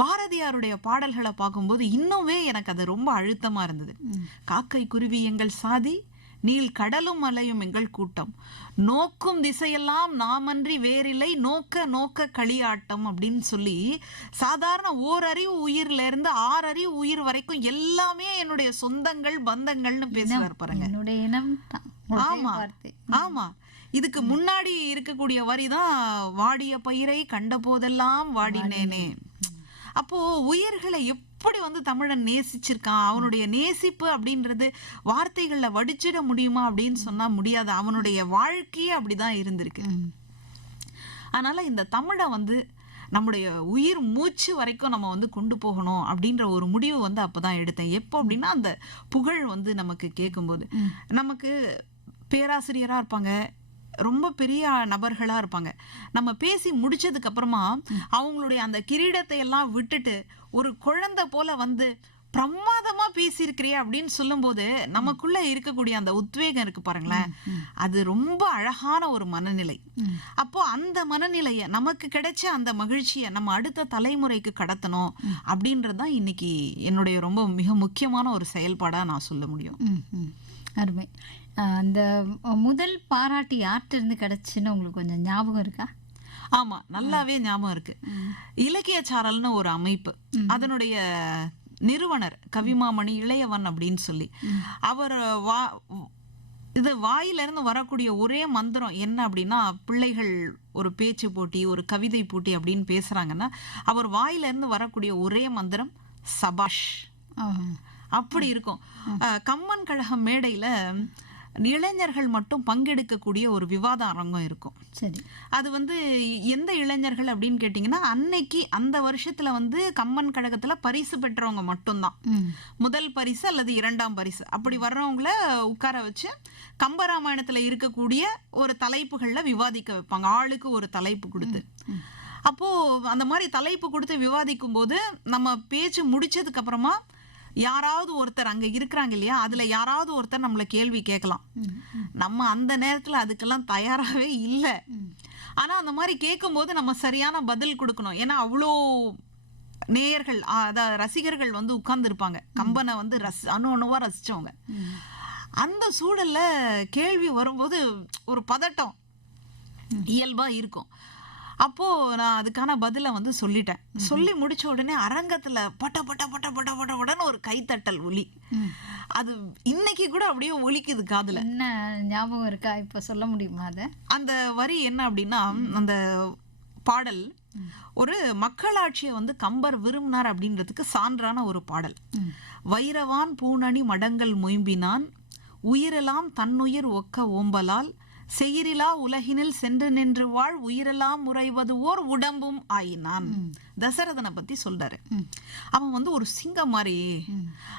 பாரதியாருடைய பாடல்களை பார்க்கும்போது இன்னுமே எனக்கு அது ரொம்ப அழுத்தமா இருந்தது. காக்கை குருவி எங்கள் சாதி, நீள் கடலும் மலையும் எங்கள் கூட்டம், நோக்கும் திசையெல்லாம் நாமன்றி வேறில்லை, நோக்க நோக்க களியாட்டம் அப்படின்னு சொல்லி சாதாரண ஓரறிவு உயிர்ல இருந்து 6 அறிவு உயிர் வரைக்கும் எல்லாமே என்னுடைய சொந்தங்கள், பந்தங்கள்னு பேசுவார் பாருங்க. ஆமா ஆமா. இதுக்கு முன்னாடி இருக்கக்கூடிய வரிதான், வாடிய பயிரை கண்ட போதெல்லாம் வாடினேனே. அப்போ உயிர்களை எப்படி தமிழன் நேசிச்சிருக்கான். அவனுடைய நேசிப்பு அப்படின்றது வார்த்தைகள்ல வடிச்சிட முடியுமா அப்படின்னு சொன்னா முடியாது. அவனுடைய வாழ்க்கையே அப்படிதான் இருந்திருக்கு. அதனால இந்த தமிழை நம்முடைய உயிர் மூச்சு வரைக்கும் நம்ம கொண்டு போகணும் அப்படின்ற ஒரு முடிவு அப்பதான் எடுத்தேன். எப்போ அப்படின்னா அந்த புகழ் நமக்கு கேட்கும்போது, நமக்கு பேராசிரியரா இருப்பாங்க, ரொம்ப பெரிய நபர்களா இருப்பாங்க. நம்ம பேசி முடிச்சதுக்கு அப்புறமா அவங்களுடைய அந்த கிரீடத்தை எல்லாம் விட்டுட்டு ஒரு குழந்தை போல பிரமாதமா பேசியிருக்கிறிய அப்படின்னு சொல்லும் போது நமக்குள்ள இருக்கக்கூடிய அந்த உத்வேகம் இருக்கு பாருங்களேன், அது ரொம்ப அழகான ஒரு மனநிலை. அப்போ அந்த மனநிலைய, நமக்கு கிடைச்ச அந்த மகிழ்ச்சியை நம்ம அடுத்த தலைமுறைக்கு கடத்தணும் அப்படின்றதுதான் இன்னைக்கு என்னுடைய ரொம்ப மிக முக்கியமான ஒரு செயல்பாடா நான் சொல்ல முடியும். அருமை. அந்த முதல் பாராட்டு யார்கிட்ட இருந்து கிடைச்சுன்னு உங்களுக்கு கொஞ்சம் ஞாபகம் இருக்கா? ஆமா, நல்லாவே ஞாபகம் இருக்கு. இலக்கிய சாரல்னு ஒரு அமைப்பு, அதனுடைய நிறுவனர் கவிமாமணி இளையவன் அப்படின்னு சொல்லி, அவர் இது வாயிலிருந்து வரக்கூடிய ஒரே மந்திரம் என்ன அப்படின்னா, பிள்ளைகள் ஒரு பேச்சு போட்டி, ஒரு கவிதை போட்டி அப்படின்னு பேசுறாங்கன்னா, அவர் வாயிலிருந்து வரக்கூடிய ஒரே மந்திரம் சபாஷ். அப்படி இருக்கும். கம்மன் கழகம் மேடையில இளைஞர்கள் மட்டும் பங்கெடுக்கக்கூடிய ஒரு விவாத அரங்கம் இருக்கும். சரி. அது எந்த இளைஞர்கள் அப்படின்னு கேட்டிங்கன்னா, அன்னைக்கு அந்த வருஷத்துல கம்மன் கழகத்துல பரிசு பெற்றவங்க மட்டும்தான். முதல் பரிசு அல்லது 2ஆம் பரிசு அப்படி வர்றவங்கள உட்கார வச்சு கம்பராமாயணத்துல இருக்கக்கூடிய ஒரு தலைப்புகள்ல விவாதிக்க வைப்பாங்க. ஆளுக்கு ஒரு தலைப்பு கொடுத்து. அப்போ அந்த மாதிரி தலைப்பு கொடுத்து விவாதிக்கும் போது நம்ம பேச்சு முடிச்சதுக்கு அப்புறமா யாராவது ஒருத்தர் அங்க இருக்கிறாங்க இல்லையா, அதுல யாராவது ஒருத்தர் நம்மள கேள்வி கேட்கலாம். நம்ம அந்த நேரத்துல அதுக்கெல்லாம் தயாராகவே இல்லை. ஆனா அந்த மாதிரி கேட்கும் போது நம்ம சரியான பதில் கொடுக்கணும். ஏன்னா அவ்வளோ நேயர்கள், அதாவது ரசிகர்கள் உட்கார்ந்து இருப்பாங்க. கம்பனை அணு அணுவா ரசிச்சவங்க. அந்த சூழல்ல கேள்வி வரும்போது ஒரு பதட்டம் இயல்பா இருக்கும். அப்போ நான் அதுக்கான பதில சொல்லிட்டேன். சொல்லி முடிச்ச உடனே அரங்கத்துல பட்ட பட்ட பட்ட பட்ட பட்ட பட்டன்னு ஒரு கைத்தட்டல் ஒலி. அது இன்னைக்கு கூட அப்படியே ஒலிக்குது காதுல. என்ன ஞாபகம் இருக்கா, இப்ப சொல்ல முடியுமா? அத அந்த வரி என்ன அப்படின்னா, அந்த பாடல் ஒரு மக்களாட்சியை கம்பர் விரும்பினார் அப்படின்றதுக்கு சான்றான ஒரு பாடல். வைரவான் பூணணி மடங்கள் மொயம்பினான், உயிரெல்லாம் தன்னுயிர் ஒக்க ஓம்பலால், செயிரிலா உலகினில் சென்று நின்று வாழ் உயிரெல்லாம் உறைவது ஓர் உடம்பும் ஆயினான். தசரதனை பத்தி சொல்றாரு. அவன் ஒரு சிங்கம் மாதிரி.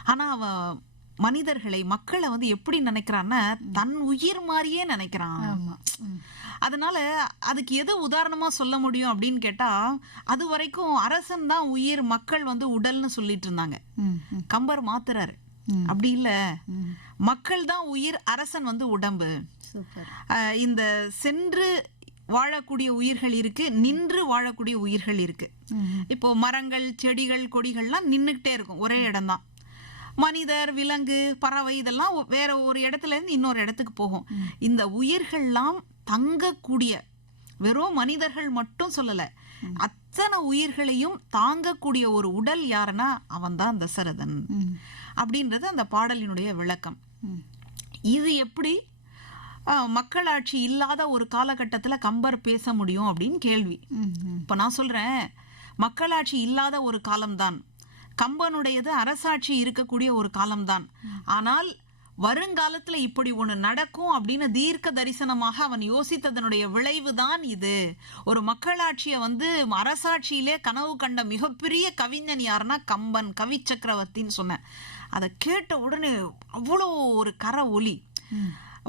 ஆனா அவன் மனிதர்களை, மக்களை எப்படி நினைக்கிறான்னா, தன் உயிர் மாதிரியே நினைக்கிறான். அதனால அதுக்கு எது உதாரணமா சொல்ல முடியும் அப்படின்னு கேட்டா, அது வரைக்கும் அரசன் தான் உயிர், மக்கள் உடல்னு சொல்லிட்டு இருந்தாங்க. கம்பர் மாத்துறாரு. அப்படி இல்ல, மக்கள் தான் உயிர், அரசன் உடம்பு. இந்த சென்று வாழக்கூடிய உயிர்கள் இருக்கு, நின்று வாழக்கூடிய உயிர்கள் இருக்கு. இப்போ மரங்கள், செடிகள், கொடிகள்லாம் நின்னுக்கிட்டே இருக்கும், ஒரே இடம்தான். மனிதர், விலங்கு, பறவை இதெல்லாம் வேற ஒரு இடத்துல இருந்து இன்னொரு இடத்துக்கு போகும். இந்த உயிர்கள்லாம் தங்கக்கூடிய, வெறும் மனிதர்கள் மட்டும் சொல்லல, அத்தனை உயிர்களையும் தாங்கக்கூடிய ஒரு உடல் யாருன்னா அவன்தான் தசரதன் அப்படின்றது அந்த பாடலினுடைய விளக்கம். இது எப்படி மக்களாட்சி இல்லாத ஒரு காலகட்டத்துல கம்பர் பேச முடியும் அப்படின்னு கேள்வி. இப்ப நான் சொல்றேன், மக்களாட்சி இல்லாத ஒரு காலம்தான், கம்பனுடையது அரசாட்சி இருக்கக்கூடிய ஒரு காலம்தான். ஆனால் வருங்காலத்துல இப்படி ஒண்ணு நடக்கும் அப்படின்னு தீர்க்க தரிசனமாக அவன் யோசித்ததனுடைய விளைவுதான் இது. ஒரு மக்களாட்சியை அரசாட்சியிலே கனவு கண்ட மிகப்பெரிய கவிஞன் யாருன்னா கம்பன், கவி சக்கரவர்த்தின்னு சொன்னேன். அதை கேட்ட உடனே அவ்வளோ ஒரு கர ஒலி.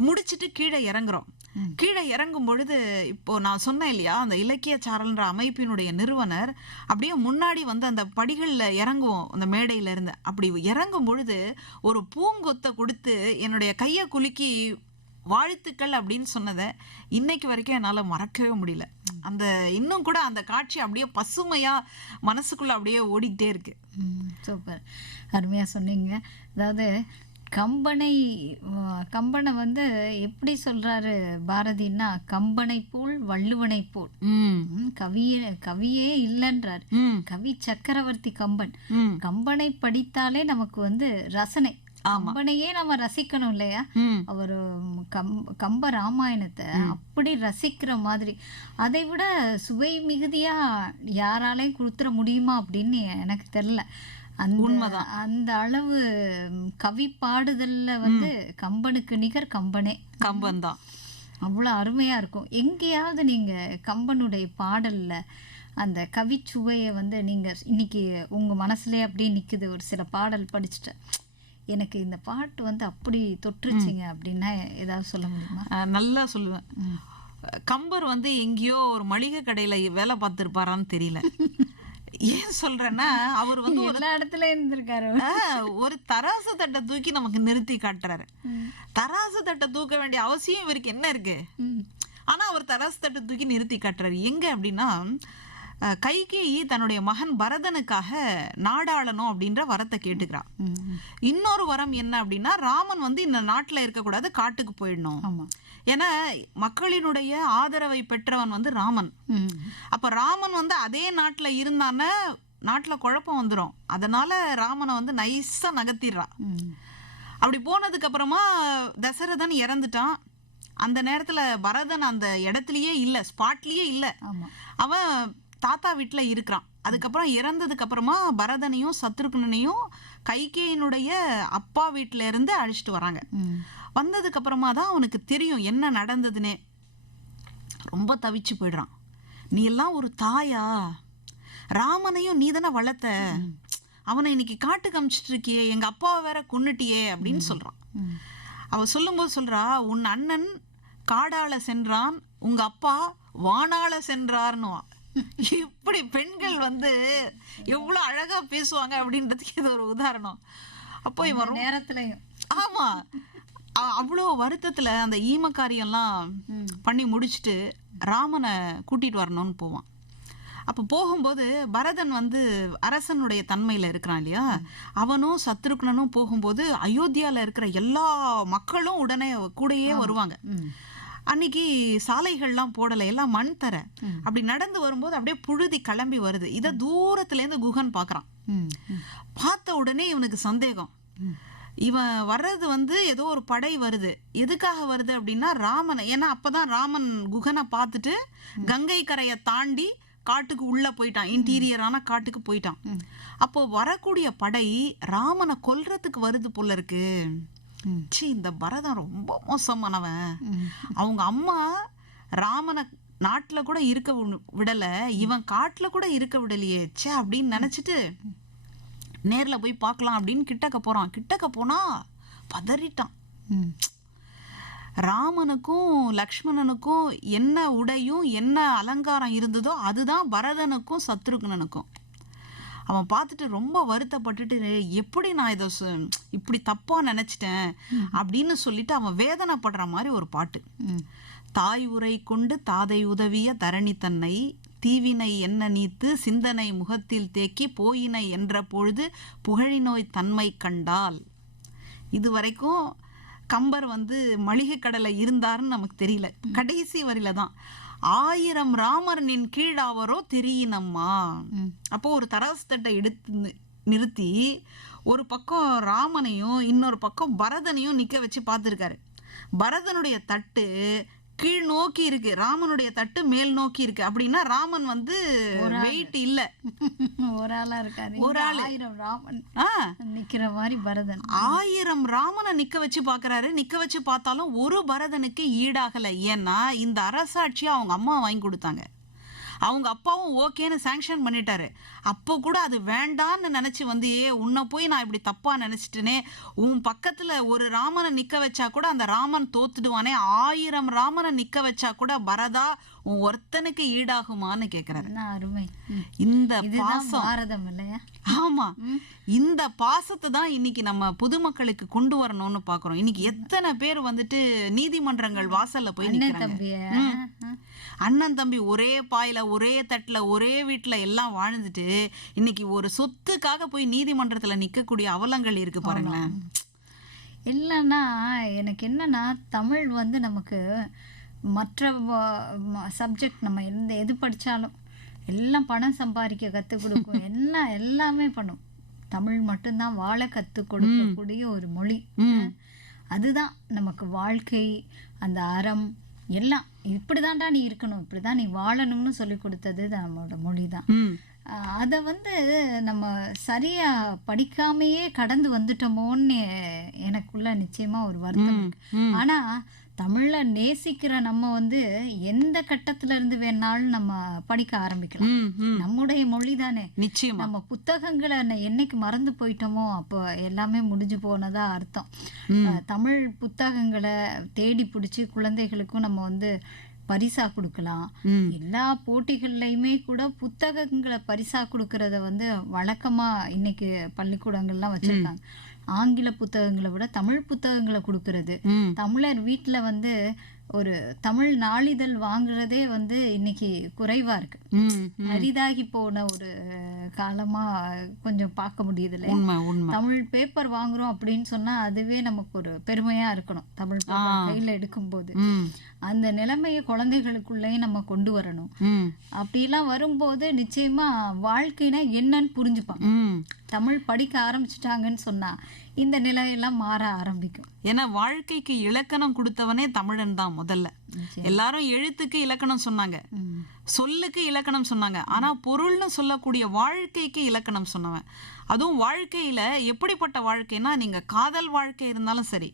முடிச்சிட்டு கீழே இறங்குறோம். கீழே இறங்கும் பொழுது, இப்போ நான் சொன்னேன் இல்லையா, அந்த இலக்கிய சாரல்ன்ற அமைப்பினுடைய நிறுவனர் அப்படியே முன்னாடி அந்த படிகள்ல இறங்குவோம், அந்த மேடையில இருந்து. அப்படி இறங்கும் பொழுது ஒரு பூங்கொத்தை கொடுத்து என்னுடைய கையை குலுக்கி வாழ்த்துக்கள் அப்படின்னு சொன்னதை இன்னைக்கு வரைக்கும் என்னால மறக்கவே முடியல. அந்த இன்னும் கூட அந்த காட்சி அப்படியே பசுமையா மனசுக்குள்ள அப்படியே ஓடிக்கிட்டே இருக்கு. சூப்பர், அருமையா சொன்னீங்க. அதாவது கம்பனை எப்படி சொல்றாரு பாரதின்னா, கம்பனை போல் வள்ளுவனை போல் கவியே இல்லைன்றார். கவி சக்கரவர்த்தி கம்பன். கம்பனை படித்தாலே நமக்கு ரசனை, கம்பனையே நம்ம ரசிக்கணும் இல்லையா? அவர் கம்ப ராமாயணத்தை அப்படி ரசிக்கிற மாதிரி, அதை விட சுவை மிகுதியா யாராலையும் கொடுத்துட முடியுமா அப்படின்னு எனக்கு தெரியல. அந்த அளவு கவி பாடுதல்ல கம்பனுக்கு நிகர் கம்பன் தான். அவ்வளவு அருமையா இருக்கும். எங்கேயாவது நீங்க கம்பனுடைய பாடல்ல அந்த கவிச்சுவையை நீங்க இன்னைக்கு உங்க மனசுலயே அப்படியே நிக்குது, ஒரு சில பாடல் படிச்சுட்டு எனக்கு இந்த பாட்டு அப்படி தொற்றுச்சிங்க அப்படின்னா ஏதாவது சொல்ல முடியுமா? நல்லா சொல்லுவேன். கம்பர் எங்கேயோ ஒரு மளிகை கடையில வேலை பார்த்திருப்பாரான்னு தெரியல. ஏன் சொல்றேன்னா, அவர் எல்லா இடத்துல இருந்திருக்காரு. ஒரு தராசு தட்டை தூக்கி நமக்கு நிறுத்தி காட்டுறாரு. தராசு தட்டை தூக்க வேண்டிய அவசியம் இவருக்கு என்ன இருக்கு? ஆனா அவர் தராசு தட்டை தூக்கி நிறுத்தி காட்டுறாரு. எங்க அப்படின்னா, கைகேயி தன்னுடைய மகன் பரதனுக்காக நாடாளணும் அப்படின்ற வரத்தை கேட்டுக்கிறான். இன்னொரு வரம் என்ன அப்படின்னா, ராமன் இந்த நாட்டுல இருக்கக்கூடாது, காட்டுக்கு போயிடணும். ஏன்னா மக்களினுடைய ஆதரவை பெற்றவன் ராமன். அப்ப ராமன் அதே நாட்டுல இருந்தான நாட்டுல குழப்பம் வந்துடும். அதனால ராமனை நைஸா நகர்த்திடுறா. அப்படி போனதுக்கு அப்புறமா தசரதன் இறந்துட்டான். அந்த நேரத்துல பரதன் அந்த இடத்துலயே இல்ல, ஸ்பாட்லயே இல்ல, அவன் தாத்தா வீட்டுல இருக்கிறான். அதுக்கப்புறம் இறந்ததுக்கு அப்புறமா பரதனையும் சத்ருக்னனையும் கைகேயினுடைய அப்பா வீட்டுல இருந்து அழைச்சிட்டு வராங்க. வந்ததுக்கு அப்புறமா தான் அவனுக்கு தெரியும் என்ன நடந்ததுன்னே. ரொம்ப தவிச்சு போயிடுறான். நீ எல்லாம் ஒரு தாயா? ராமனையும் நீ தானே வளர்த்த, அவனை இன்னைக்கு காட்டுக்கு அமிச்சிட்டு இருக்கியே, எங்க அப்பாவை வேற கொன்னுட்டியே அப்படின்னு சொல்றான். அவ சொல்லும்போது சொல்றா, உன் அண்ணன் காடால சென்றான், உங்க அப்பா வானால சென்றார்னு. இப்படி பெண்கள் எவ்வளவு அழகா பேசுவாங்க அப்படின்றதுக்கு இது ஒரு உதாரணம். அப்போ இவன் நேரத்துலயும் ஆமா அவ்வளோ வருத்தத்துல அந்த ஈமக்காரியெல்லாம் பண்ணி முடிச்சுட்டு ராமனை கூட்டிட்டு வரணும்னு போவான். அப்போ போகும்போது பரதன் அரசனுடைய தன்மையில இருக்கிறான் இல்லையா, அவனும் சத்ருக்னனும் போகும்போது அயோத்தியால இருக்கிற எல்லா மக்களும் உடனே கூடயே வருவாங்க. அன்னைக்கு சாலைகள்லாம் போடலை, எல்லாம் மண் தர. அப்படி நடந்து வரும்போது அப்படியே புழுதி கிளம்பி வருது. இதை தூரத்துல இருந்து குகன் பாக்குறான். பார்த்த உடனே இவனுக்கு சந்தேகம், இவன் வர்றது ஏதோ ஒரு படை வருது. எதுக்காக வருது அப்படின்னா ராமனை, ஏன்னா அப்பதான் ராமன் குகனை பார்த்துட்டு கங்கை கரையை தாண்டி காட்டுக்கு உள்ள போயிட்டான், இன்டீரியரான காட்டுக்கு போயிட்டான். அப்போ வரக்கூடிய படை ராமனை கொல்றதுக்கு வருது போல இருக்கு. இந்த பரதன் ரொம்ப மோசமானவன், அவங்க அம்மா ராமனை நாட்டுல கூட இருக்க விடல, இவன் காட்டுல கூட இருக்க விடலையே ச்சே அப்படின்னு நினைச்சிட்டு நேர்ல போய் பார்க்கலாம் அப்படின்னு கிட்டக்க போறான். கிட்டக்க போனா பதறிட்டான். ராமனுக்கும் லக்ஷ்மணனுக்கும் என்ன உடையும் என்ன அலங்காரம் இருந்ததோ அதுதான் பரதனுக்கும் சத்ருக்னனுக்கும். அவன் பார்த்துட்டு ரொம்ப வருத்தப்பட்டுட்டு, எப்படி நான் இதை இப்படி தப்பா நினைச்சிட்டேன் அப்படின்னு சொல்லிட்டு அவன் வேதனைப்படுற மாதிரி ஒரு பாட்டு. தாய் உரை கொண்டு தாதை உதவிய தரணி தன்னை, தீவினை என்ன நீத்து சிந்தனை முகத்தில் தேக்கி போயினை என்ற பொழுது புகழினோய் தன்மை கண்டால். இதுவரைக்கும் கம்பர் மளிகை கடலை இருந்தாருன்னு நமக்கு தெரியல. கடைசி வரியில தான் 1000 ராமர் நின் கீழாவரோ தெரியினம்மா. அப்போ ஒரு தராசு தட்டை எடுத்து நிறுத்தி ஒரு பக்கம் ராமனையும் இன்னொரு பக்கம் பரதனையும் நிக்க வச்சு பார்த்துருக்காரு. பரதனுடைய தட்டு கீழ் நோக்கி இருக்கு, ராமனுடைய தட்டு மேல் நோக்கி இருக்கு. அப்படின்னா ராமன் வெயிட் இல்ல, ஒரு ஆளா இருக்காரு. ஒரு ஆளு 1000 ராமன் நிக்கிற மாதிரி பரதன் 1000 ராமனை நிக்க வச்சு பாக்குறாரு. நிக்க வச்சு பார்த்தாலும் ஒரு பரதனுக்கு ஈடாகல. ஏன்னா இந்த அரசாட்சியை அவங்க அம்மா வாங்கி கொடுத்தாங்க, அவங்க அப்பாவும் ஓகேன்னு சாங்ஷன் பண்ணிட்டாரு. அப்போ கூட அது வேண்டான்னு நினைச்சு உன்னை போய் நான் இப்படி தப்பா நினைச்சிட்டேனே, உன் பக்கத்துல ஒரு ராமனை நிக்க வச்சா கூட அந்த ராமன் தோத்துடுவானே, 1000 ராமனை நிக்க வச்சா கூட பரதா உன் ஒருத்தனுக்கு ஈடாகுமான்னு கேக்குறாரு. அருமை. இந்த பாசம் பாரதம் இல்லையா? ஆமா, இந்த பாசத்தை தான் இன்னைக்கு நம்ம பொதுமக்களுக்கு கொண்டு வரணும்னு பாக்குறோம். இன்னைக்கு எத்தனை பேர் நீதிமன்றங்கள் வாசல்ல போய் நிக்கிறாங்க. அண்ணன் தம்பி ஒரே பாயில ஒரே தட்டுல ஒரே வீட்டுல எல்லாம் வாழ்ந்துட்டு இன்னைக்கு ஒரு சொத்துக்காக போய் நீதிமன்றத்துல நிக்கக்கூடிய அவலங்கள் இருக்கு பாருங்களேன். இல்லைன்னா எனக்கு என்னன்னா, தமிழ் நமக்கு மற்ற சப்ஜெக்ட் நம்ம எது படித்தாலும் எல்லாம் பணம் சம்பாதிக்க கற்றுக் கொடுக்கும், எல்லாமே பண்ணும். தமிழ் மட்டும்தான் வாழ கற்றுக் கொடுக்கக்கூடிய ஒரு மொழி. அதுதான் நமக்கு வாழ்க்கை, அந்த அறம் எல்லாம். இப்படிதான்டா நீ இருக்கணும், இப்படிதான் நீ வாழணும்னு சொல்லி கொடுத்தது நம்மளோட மொழி தான். அதை நம்ம சரியா படிக்காமையே கடந்து வந்துட்டோமோன்னு எனக்குள்ள நிச்சயமா ஒரு வருத்தம் இருக்கு. ஆனா தமிழ நேசிக்கிற நம்ம எந்த கட்டத்துல இருந்து வேணாலும் நம்ம படிக்க ஆரம்பிக்கலாம். நம்முடைய மொழி தானே. நிச்சயம் நம்ம புத்தகங்களை என்னைக்கு மறந்து போயிட்டோமோ அப்போ எல்லாமே முடிஞ்சு போனதா அர்த்தம். தமிழ் புத்தகங்களை தேடி பிடிச்சி குழந்தைகளுக்கும் நம்ம பரிசா கொடுக்கலாம். எல்லா போட்டிகள்லையுமே கூட புத்தகங்களை பரிசா கொடுக்கறத வழக்கமா இன்னைக்கு பள்ளிக்கூடங்கள்லாம் வச்சிருக்காங்க. ஆங்கில புத்தகங்களை விட தமிழ் புத்தகங்களை கொடுக்கறது. தமிழர் வீட்டுல ஒரு தமிழ் நாளிதழ் வாங்குறதே இன்னைக்கு குறைவா இருக்கு. அரிதாகி போன ஒரு காலமா கொஞ்சம் பார்க்க முடியுது இல்ல. தமிழ் பேப்பர் வாங்குறோம் அப்படின்னு சொன்னா அதுவே நமக்கு ஒரு பெருமையா இருக்கணும். தமிழ் பேப்பர் கையில எடுக்கும் போது அந்த நிலைமையை குழந்தைகளுக்குள்ளேயும் நம்ம கொண்டு வரணும். அப்படியெல்லாம் வரும்போது நிச்சயமா வாழ்க்கைனா என்னன்னு புரிஞ்சுப்பாங்க. தமிழ் படிக்க ஆரம்பிச்சுட்டாங்கன்னு சொன்னா இந்த நிலையெல்லாம் மாற ஆரம்பிக்கும். ஏன்னா வாழ்க்கைக்கு இலக்கணம் கொடுத்தவனே தமிழன் தான் முதல்ல. எல்லாரும் எழுத்துக்கு இலக்கணம் சொன்னாங்க, சொல்லுக்கு இலக்கணம் சொன்னாங்க, ஆனா பொருள்னு சொல்லக்கூடிய வாழ்க்கைக்கு இலக்கணம் சொன்னவன். அதுவும் வாழ்க்கையில எப்படிப்பட்ட வாழ்க்கைன்னா, நீங்க காதல் வாழ்க்கை இருந்தாலும் சரி,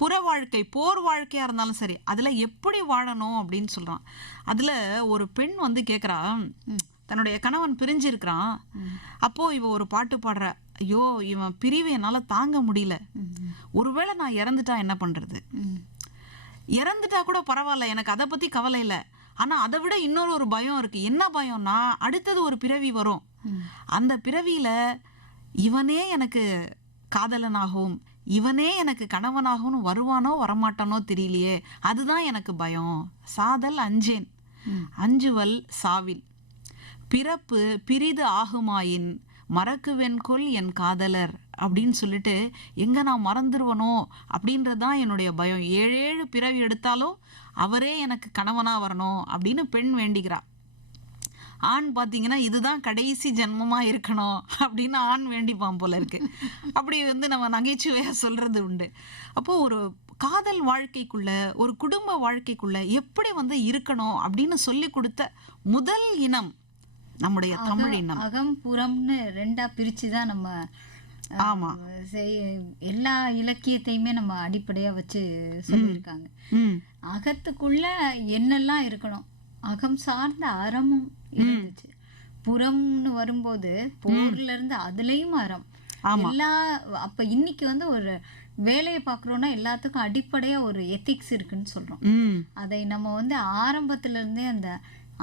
புற வாழ்க்கை போர் வாழ்க்கையா இருந்தாலும் சரி, அதுல எப்படி வாழணும் அப்படின்னு சொல்றான். அதுல ஒரு பெண் வந்து கேக்குறா, தன்னுடைய கணவன் பிரிஞ்சிருக்கிறான். அப்போ இவ ஒரு பாட்டு பாடுற, ஐயோ இவன் பிரிவு என்னால தாங்க முடியல, ஒருவேளை நான் இறந்துட்டா என்ன பண்றது, இறந்துட்டா கூட பரவாயில்ல, எனக்கு அதை பத்தி கவலை இல்லை, ஆனா அதை விட இன்னொரு ஒரு பயம் இருக்கு. என்ன பயம்னா, அடுத்தது ஒரு பிறவி வரும், அந்த பிறவியில இவனே எனக்கு காதலனாகவும் இவனே எனக்கு கணவனாகவும் வருவானோ வரமாட்டானோ தெரியலையே, அதுதான் எனக்கு பயம். சாதல் அஞ்சேன் அஞ்சுவல் சாவில், பிறப்பு பிரிது ஆகுமாயின் மறக்குவென்கொல் என் காதலர் அப்படின்னு சொல்லிட்டு, எங்க நான் மறந்துடுவனோ அப்படின்றதான் என்னுடைய பயம். 7 பிறவி எடுத்தாலும் அவரே எனக்கு கணவனா வரணும் அப்படின்னு பெண் வேண்டிக்கிறா. ஆண் பார்த்தீங்கன்னா இதுதான் கடைசி ஜென்மமா இருக்கணும் அப்படின்னு ஆண் வேண்டிப்பான் போல இருக்கு. அப்படி வந்து நம்ம நகைச்சுவையா சொல்றது உண்டு. அப்போ ஒரு காதல் வாழ்க்கைக்குள்ள, ஒரு குடும்ப வாழ்க்கைக்குள்ள எப்படி வந்து இருக்கணும் அப்படின்னு சொல்லி கொடுத்த முதல் இனம் நம்முடைய தமிழ் இனம். அகம் புறம்னு 2ஆ பிரிச்சுதான் நம்ம ஆமா எல்லா இலக்கியத்தையுமே நம்ம அடிப்படையா வச்சு சொல்லியிருக்காங்க. அகத்துக்குள்ள என்னெல்லாம் இருக்கணும், அகம் சார்ந்த அறமும் இருந்துச்சு. புறம்னு வரும்போது போர்ல இருந்து அதுலயும் அறம் எல்லா. அப்ப இன்னைக்கு வந்து ஒரு வேலையை பாக்குறோம்னா எல்லாத்துக்கும் அடிப்படையா ஒரு எத்திக்ஸ் இருக்குன்னு சொல்றோம். அதை நம்ம வந்து ஆரம்பத்துல இருந்தே அந்த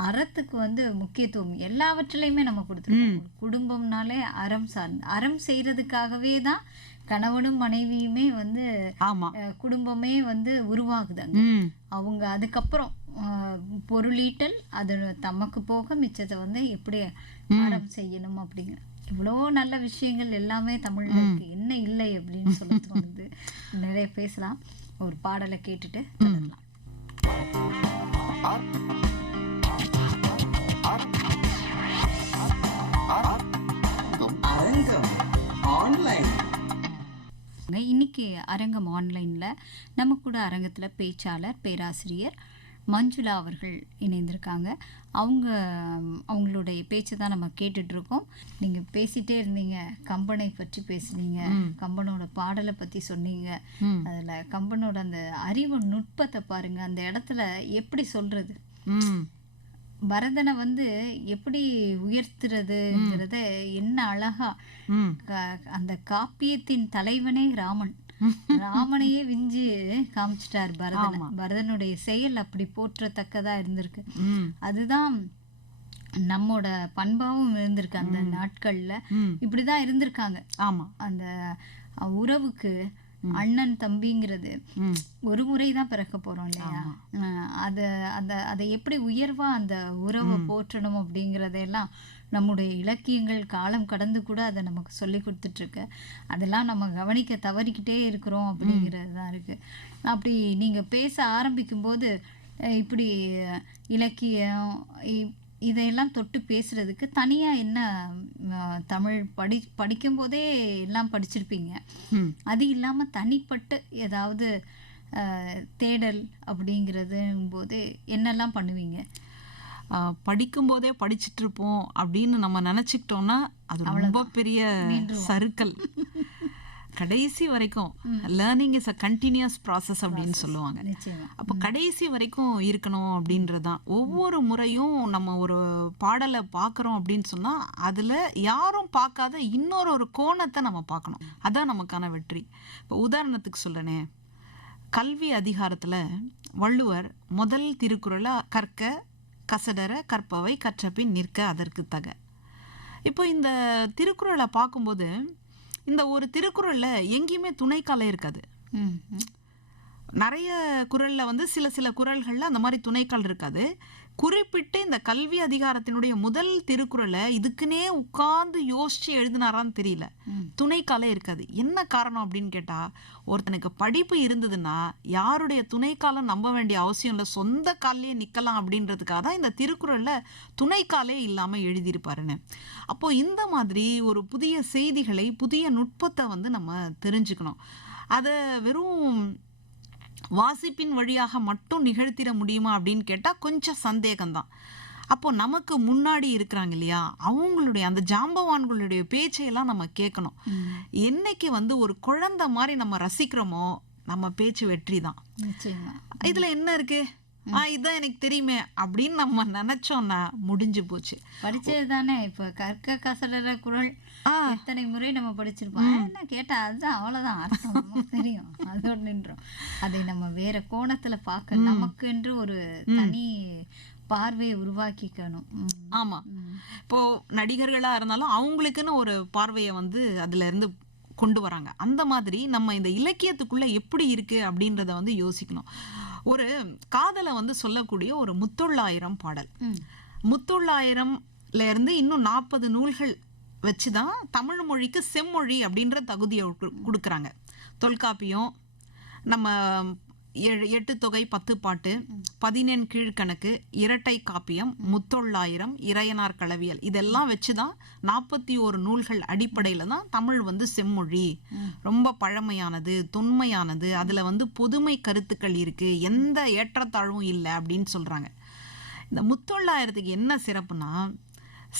அறத்துக்கு வந்து முக்கியத்துவம் எல்லாவற்றிலையுமே நம்ம கொடுத்துருக்கோம். குடும்பம்னாலே அறம் சார்ந்து, அறம் செய்யறதுக்காகவே தான் கணவனும் மனைவியுமே வந்து குடும்பமே வந்து உருவாகுதாங்க. அவங்க அதுக்கப்புறம் பொருளீட்டல், அது தமக்கு போக மிச்சத்தை வந்து எப்படி அறம் செய்யணும் அப்படிங்கிற இவ்வளோ நல்ல விஷயங்கள் எல்லாமே தமிழ்ல இருக்கு. என்ன இல்லை அப்படின்னு சொல்ல தோணுது. நிறைய பேசலாம். ஒரு பாடலை கேட்டுட்டு தொடரலாம். இன்னைக்கு அரங்கம் ஆன்லைன்ல நம்ம கூட அரங்கத்துல பேச்சாளர் பேராசிரியர் மஞ்சுளா அவர்கள் இணைந்திருக்காங்க. அவங்களுடைய பேச்சை தான் நம்ம கேட்டுட்டு இருக்கோம். நீங்க பேசிட்டே இருந்தீங்க, கம்பனை பற்றி பேசுனீங்க, கம்பனோட பாடலை பத்தி சொன்னீங்க. அதுல கம்பனோட அந்த அறிவு நுட்பத்தை பாருங்க. அந்த இடத்துல எப்படி சொல்றது, பரதனை வந்து எப்படி உயர்த்துறதுங்கிறத என்ன அழகா அந்த காப்பியத்தின் தலைவனே ராமனையே விஞ்சு காமிச்சிட்டார் பரதன். பரதனுடைய செயல் அப்படி போற்றத்தக்கதா இருந்திருக்கு. அதுதான் நம்மோட பண்பாவும் இருந்திருக்கு. அந்த நாட்கள்ல இப்படிதான் இருந்திருக்காங்க. ஆமா, அந்த உறவுக்கு அண்ணன் தம்பிங்கிறது ஒரு முறைதான் பிறக்க போறோம் இல்லையா, அதை எப்படி உயர்வா அந்த உறவை போற்றணும் அப்படிங்கறதெல்லாம் நம்முடைய இலக்கியங்கள் காலம் கடந்து கூட அதை நமக்கு சொல்லி கொடுத்துட்டு இருக்கு. அதெல்லாம் நம்ம கவனிக்க தவறிக்கிட்டே இருக்கிறோம் அப்படிங்கிறது தான் இருக்கு. அப்படி நீங்க பேச ஆரம்பிக்கும் போது இப்படி இலக்கியம் இதையெல்லாம் தொட்டு பேசுறதுக்கு தனியா என்ன தமிழ் படிக்கும் போதே எல்லாம் படிச்சிருப்பீங்க. அது இல்லாம தனிப்பட்டு ஏதாவது தேடல் அப்படிங்கிறது போது என்னெல்லாம் பண்ணுவீங்க? படிக்கும் போதே படிச்சுட்டு இருப்போம் அப்படின்னு நம்ம நினைச்சுக்கிட்டோம்னா அது ரொம்ப பெரிய சர்க்கிள். கடைசி வரைக்கும் learning is a continuous process அப்படின்னு சொல்லுவாங்க. அப்போ கடைசி வரைக்கும் இருக்கணும் அப்படின்றதான். ஒவ்வொரு முறையும் நம்ம ஒரு பாடலை பார்க்குறோம் அப்படின்னு சொன்னால் அதில் யாரும் பார்க்காத இன்னொரு கோணத்தை நம்ம பார்க்கணும். அதான் நமக்கான வெற்றி. இப்போ உதாரணத்துக்கு சொல்லனே, கல்வி அதிகாரத்தில் வள்ளுவர் முதல் திருக்குறளை கற்க கசடர கற்பவை கற்றபின் நிற்க அதற்கு தக. இப்போ இந்த திருக்குறளை பார்க்கும்போது இந்த ஒரு திருக்குறள்ல எங்கேயுமே துணைக்காலை இருக்காது. நிறைய குறள்ல வந்து சில குறள்கள்ல அந்த மாதிரி துணைக்கால் இருக்காது. குறிப்பிட்டு இந்த கல்வி அதிகாரத்தினுடைய முதல் திருக்குறளை இதுக்குன்னே உட்கார்ந்து யோசிச்சு எழுதினாரான்னு தெரியல. துணைக்காலே இருக்காது. என்ன காரணம் அப்படின்னு கேட்டா, ஒருத்தனுக்கு படிப்பு இருந்ததுன்னா யாருடைய துணைக்காலம் நம்ப வேண்டிய அவசியம் இல்லை, சொந்த காலிலேயே நிக்கலாம் அப்படின்றதுக்காக தான் இந்த திருக்குறள்ல துணைக்காலே இல்லாம எழுதியிருப்பாருன்னு. அப்போ இந்த மாதிரி ஒரு புதிய செய்திகளை, புதிய நுட்பத்தை வந்து நம்ம தெரிஞ்சுக்கணும். அதை வெறும் வாசிப்பின் வழியாக மட்டும் நிகழ்த்திட முடியுமா அப்படின்னு கேட்டால் கொஞ்சம் சந்தேகம்தான். அப்போ நமக்கு முன்னாடி இருக்கிறாங்க இல்லையா, அவங்களுடைய அந்த ஜாம்பவான்களுடைய பேச்சையெல்லாம் நம்ம கேட்கணும். என்னைக்கு வந்து ஒரு குழந்தை மாதிரி நம்ம ரசிக்கிறோமோ நம்ம பேச்சு வெற்றி தான். இதுல என்ன இருக்கு, இதான் எனக்கு தெரியுமே அப்படின்னு நம்ம நினைச்சோம்னா முடிஞ்சு போச்சு. படிச்சது தானே. இப்ப கற்க கசடற குறள் எத்தனை முறை நம்ம படிச்சிருப்போம். என்ன கேட்டா அதுதான், அவ்வளவுதான் அர்த்தம் நமக்கு தெரியும், அதோட நின்றோம். அதை நம்ம வேற கோணத்துல பார்க்க நமக்கு என்று ஒரு தனி பார்வையை உருவாக்கிக்கணும். ஆமா, இப்போ நடிகர்களா இருந்தாலும் அவங்களுக்குன்னு ஒரு பார்வையை வந்து அதுல இருந்து கொண்டு வராங்க. அந்த மாதிரி நம்ம இந்த இலக்கியத்துக்குள்ள எப்படி இருக்கு அப்படின்றத வந்து யோசிக்கணும். ஒரு காதலை வந்து சொல்லக்கூடிய ஒரு முத்தொள்ளாயிரம் பாடல், முத்தொள்ளாயிரம்ல இருந்து இன்னும் 40 நூல்கள் வச்சுதான் தமிழ் மொழிக்கு செம்மொழி அப்படின்ற தகுதியை கொடுக்குறாங்க. தொல்காப்பியம், நம்ம 8 தொகை 10 பாட்டு, 14 கீழ்கணக்கு, இரட்டை காப்பியம், முத்தொள்ளாயிரம், இறையனார் களவியல், இதெல்லாம் வச்சுதான் 41 நூல்கள் அடிப்படையில தான் தமிழ் வந்து செம்மொழி. ரொம்ப பழமையானது, தொன்மையானது, அதுல வந்து பொதுமை கருத்துக்கள் இருக்கு, எந்த ஏற்றத்தாழ்வும் இல்லை அப்படின்னு சொல்றாங்க. இந்த முத்தொள்ளாயிரத்துக்கு என்ன சிறப்புனா,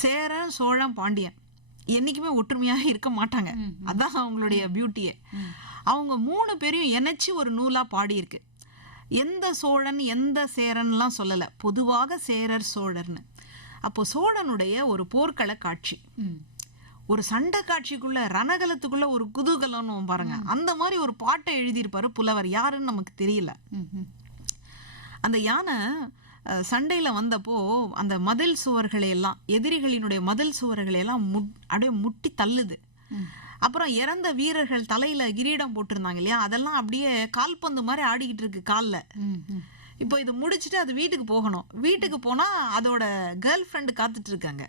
சேரன், சோழன், பாண்டியன் என்னைக்குமே ஒற்றுமையாக இருக்க மாட்டாங்க. அதான் அவங்களுடைய பியூட்டியே. அவங்க 3 பேரையும் இணைச்சு ஒரு நூலா பாடியிருக்கு. எந்த சோழன் எந்த சேரன்லாம் சொல்லல, பொதுவாக சேரர் சோழர்னு. அப்போ சோழனுடைய ஒரு போர்க்கள காட்சி, ஒரு சண்டை காட்சிக்குள்ள, ரணகலத்துக்குள்ள ஒரு குதூகலம்னு பாருங்க, அந்த மாதிரி ஒரு பாட்டை எழுதியிருப்பாரு புலவர். யாருன்னு நமக்கு தெரியல. அந்த யானை சண்டையில வந்தப்போ அந்த மதில் சுவர்களை எல்லாம், எதிரிகளினுடைய மதில் சுவர்களை எல்லாம் அப்படியே முட்டி தள்ளுது. அப்புறம் இறந்த வீரர்கள் தலையில கிரீடம் போட்டிருந்தாங்க இல்லையா, அதெல்லாம் அப்படியே கால்பந்து மாதிரி ஆடிக்கிட்டு இருக்கு கால்ல. இப்போ இது முடிச்சுட்டு அது வீட்டுக்கு போகணும். வீட்டுக்கு போனா அதோட கேர்ள் ஃப்ரெண்டு காத்துட்டு இருக்காங்க,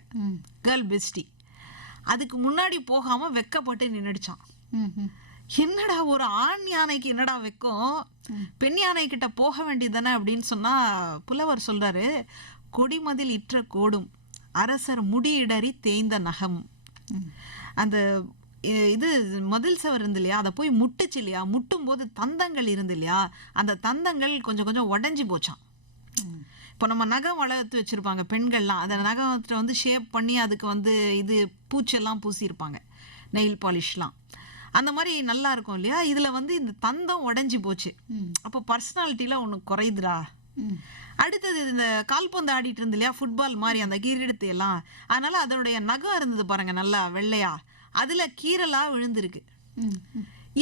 கேர்ள் பெஸ்டி. அதுக்கு முன்னாடி போகாம வெக்கப்பட்டு நின்னுடுச்சான். என்னடா ஒரு ஆண் யானைக்கு என்னடா வெக்கம், பெண் யானை கிட்ட போக வேண்டியதானே அப்படின்னு சொன்னா புலவர் சொல்றாரு, கொடிமதில் இற்ற கோடும் அரசர் முடியிடறி தேய்ந்த நகம். அந்த இது மதில் சவர் இருந்து இல்லையா, அதை போய் முட்டுச்சு இல்லையா, முட்டும் போது தந்தங்கள் இருந்து இல்லையா, அந்த தந்தங்கள் கொஞ்சம் கொஞ்சம் உடஞ்சி போச்சான். இப்போ நம்ம நகம் வளர்த்து வச்சிருப்பாங்க பெண்கள்லாம், அந்த நகத்தை வந்து ஷேப் பண்ணி அதுக்கு வந்து இது பூச்செல்லாம் பூசியிருப்பாங்க, நெயில் பாலிஷ்லாம். அந்த மாதிரி நல்லா இருக்கும் இல்லையா. இதுல வந்து இந்த தந்தம் உடஞ்சி போச்சு. அப்போ பர்சனாலிட்டியில ஒன்று குறையுதுடா. அடுத்தது இந்த கால்பந்து ஆடிட்டு இருந்து இல்லையா, ஃபுட்பால் மாதிரி அந்த கிரீடத்தை எல்லாம், அதனால அதனுடைய நகம் இருந்தது பாருங்க நல்லா வெள்ளையா, அதுல கீரலா விழுந்திருக்கு.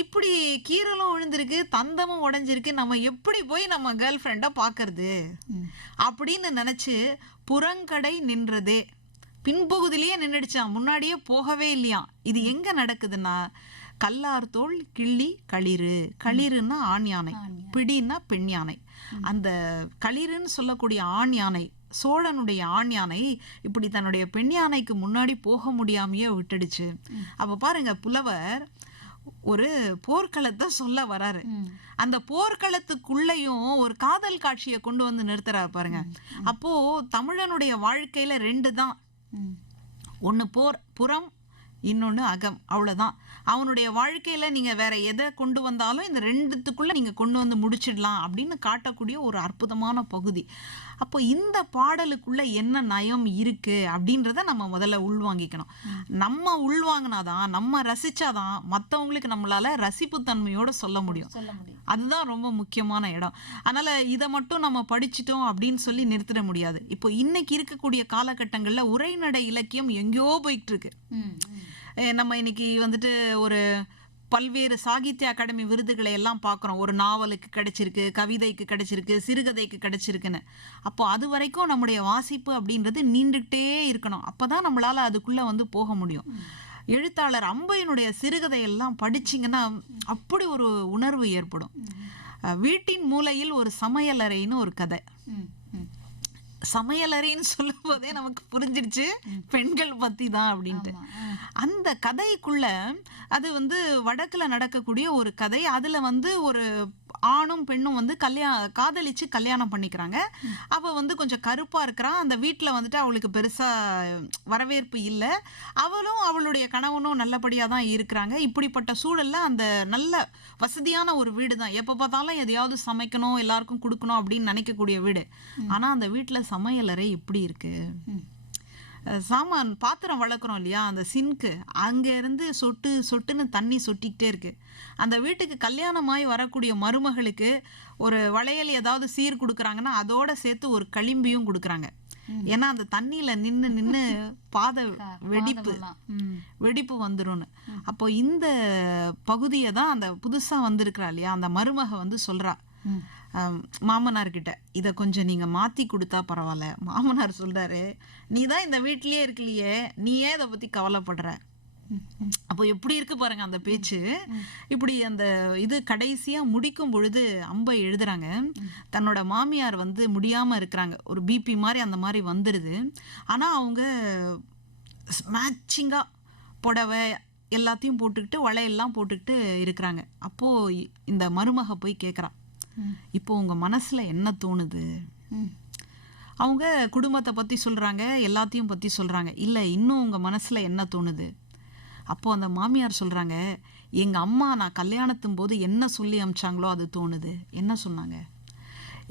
இப்படி கீரலும் விழுந்திருக்கு, தந்தமும் உடைஞ்சிருக்கு, நம்ம எப்படி போய் நம்ம கேர்ள் ஃப்ரெண்டை பார்க்கறது அப்படின்னு நினைச்சு புறங்கடை நின்றதே, பின்பகுதியிலேயே நின்றுடுச்சான், முன்னாடியே போகவே இல்லையாம். இது எங்க நடக்குதுன்னா, கல்லார் தோல் கிள்ளி களிறு, களிறுன்னா ஆண் யானை, பிடின்னா பெண் யானை. அந்த களிறுன்னு சொல்லக்கூடிய ஆண் யானை, சோழனுடைய ஆண் யானை இப்படி தன்னுடைய பெண் யானைக்கு முன்னாடி போக முடியாமையே விட்டுடுச்சு. அப்ப பாருங்க, புலவர் ஒரு போர்க்களத்தை சொல்ல வராரு. அந்த போர்க்களத்துக்குள்ளேயும் ஒரு காதல் காட்சியை கொண்டு வந்து நிறுத்துறாரு பாருங்க. அப்போ தமிழனுடைய வாழ்க்கையில 2 தான், ஒன்னு புறம், இன்னொன்னு அகம், அவ்வளவுதான். அவனுடைய வாழ்க்கையில நீங்க வேற எதை கொண்டு வந்தாலும் இந்த 2த்துக்குள்ள நீங்க கொண்டு வந்து முடிச்சிடலாம் அப்படின்னு காட்டக்கூடிய ஒரு அற்புதமான பகுதி. அப்போ இந்த பாடலுக்குள்ள என்ன நயம் இருக்கு அப்படின்றத நம்ம முதல்ல உள்வாங்கிக்கணும். நம்ம உள்வாங்கினாதான், நம்ம ரசிச்சாதான் மற்றவங்களுக்கு நம்மளால ரசிப்புத்தன்மையோட சொல்ல முடியும். அதுதான் ரொம்ப முக்கியமான இடம். அதனால இதை மட்டும் நம்ம படிச்சிட்டோம் அப்படின்னு சொல்லி நிறுத்திட முடியாது. இப்போ இன்னைக்கு இருக்கக்கூடிய காலகட்டங்கள்ல உரைநடை இலக்கியம் எங்கேயோ போயிட்டு இருக்கு. நம்ம இன்னைக்கு வந்துட்டு ஒரு பல்வேறு சாகித்ய அகாடமி விருதுகளை எல்லாம் பார்க்குறோம். ஒரு நாவலுக்கு கிடைச்சிருக்கு, கவிதைக்கு கிடைச்சிருக்கு, சிறுகதைக்கு கிடைச்சிருக்குன்னு. அப்போ அது வரைக்கும் நம்முடைய வாசிப்பு அப்படின்றது நீண்டுகிட்டே இருக்கணும். அப்போதான் நம்மளால அதுக்குள்ள வந்து போக முடியும். எழுத்தாளர் அம்பையனுடைய சிறுகதையெல்லாம் படிச்சிங்கன்னா அப்படி ஒரு உணர்வு ஏற்படும். வீட்டின் மூலையில் ஒரு சமையலறைன்னு ஒரு கதை. சமையலறைன்னு சொல்லும் போதே நமக்கு புரிஞ்சிடுச்சு பெண்கள் பத்தி தான் அப்படின்ட்டு. அந்த கதைக்குள்ள அது வந்து வடக்குல நடக்கக்கூடிய ஒரு கதை. அதுல வந்து ஒரு ஆணும் பெண்ணும் வந்து காதலிச்சு கல்யாணம் பண்ணிக்கிறாங்க. அவ வந்து கொஞ்சம் கருப்பா இருக்கிறான். அந்த வீட்டுல வந்துட்டு அவளுக்கு பெருசா வரவேற்பு இல்லை. அவளும் அவளுடைய கணவனும் நல்லபடியா தான் இருக்கிறாங்க. இப்படிப்பட்ட சூழல்ல அந்த நல்ல வசதியான ஒரு வீடு தான். எப்ப பார்த்தாலும் எதையாவது சமைக்கணும், எல்லாருக்கும் கொடுக்கணும் அப்படின்னு நினைக்கக்கூடிய வீடு. ஆனா அந்த வீட்டுல சமையலறை இப்படி இருக்கு. சாமான் பாத்திரம் வளர்க்குறோம் இல்லையா, அந்த சிங்க்கு அங்க இருந்து சொட்டு சொட்டுன்னு தண்ணி சொட்டிக்கிட்டே இருக்கு. அந்த வீட்டுக்கு கல்யாணமாய் வரக்கூடிய மருமகளுக்கு ஒரு வளையல் ஏதாவது சீர் கொடுக்குறாங்கன்னா அதோட சேர்த்து ஒரு களிம்பியும் கொடுக்குறாங்க. ஏன்னா அந்த தண்ணியில நின்று நின்று பாத வெடிப்பு வந்துரும்னு. அப்போ இந்த பகுதியை தான் அந்த புதுசா வந்திருக்கிறா இல்லையா அந்த மருமக வந்து சொல்றா மாமனார்கிட்ட, இதை கொஞ்சம் நீங்க மாத்தி கொடுத்தா பரவாயில்ல. மாமனார் சொல்றாரு, நீ தான் இந்த வீட்லயே இருக்கலையே, நீ ஏன் இதை பத்தி கவலைப்படுற? அப்போ எப்படி இருக்கு பாருங்க அந்த பேச்சு. இப்படி அந்த இது கடைசியா முடிக்கும் பொழுது அம்பை எழுதுறாங்க. தன்னோட மாமியார் வந்து முடியாம இருக்கிறாங்க, ஒரு பிபி மாதிரி அந்த மாதிரி வந்துடுது. ஆனா அவங்க மேட்சிங்கா புடவை எல்லாத்தையும் போட்டுக்கிட்டு வளையெல்லாம் போட்டுக்கிட்டு இருக்கிறாங்க. அப்போ இந்த மருமக போய் கேட்குறா, இப்போ உங்க மனசுல என்ன தோணுது? அவங்க குடும்பத்தை பத்தி சொல்றாங்க, எல்லாத்தையும் பத்தி சொல்றாங்க. இல்ல இன்னும் உங்க மனசுல என்ன தோணுது? அப்போ அந்த மாமியார் சொல்றாங்க, எங்க அம்மா நான் கல்யாணத்தும் போது என்ன சொல்லி அமிச்சாங்களோ அது தோணுது. என்ன சொன்னாங்க?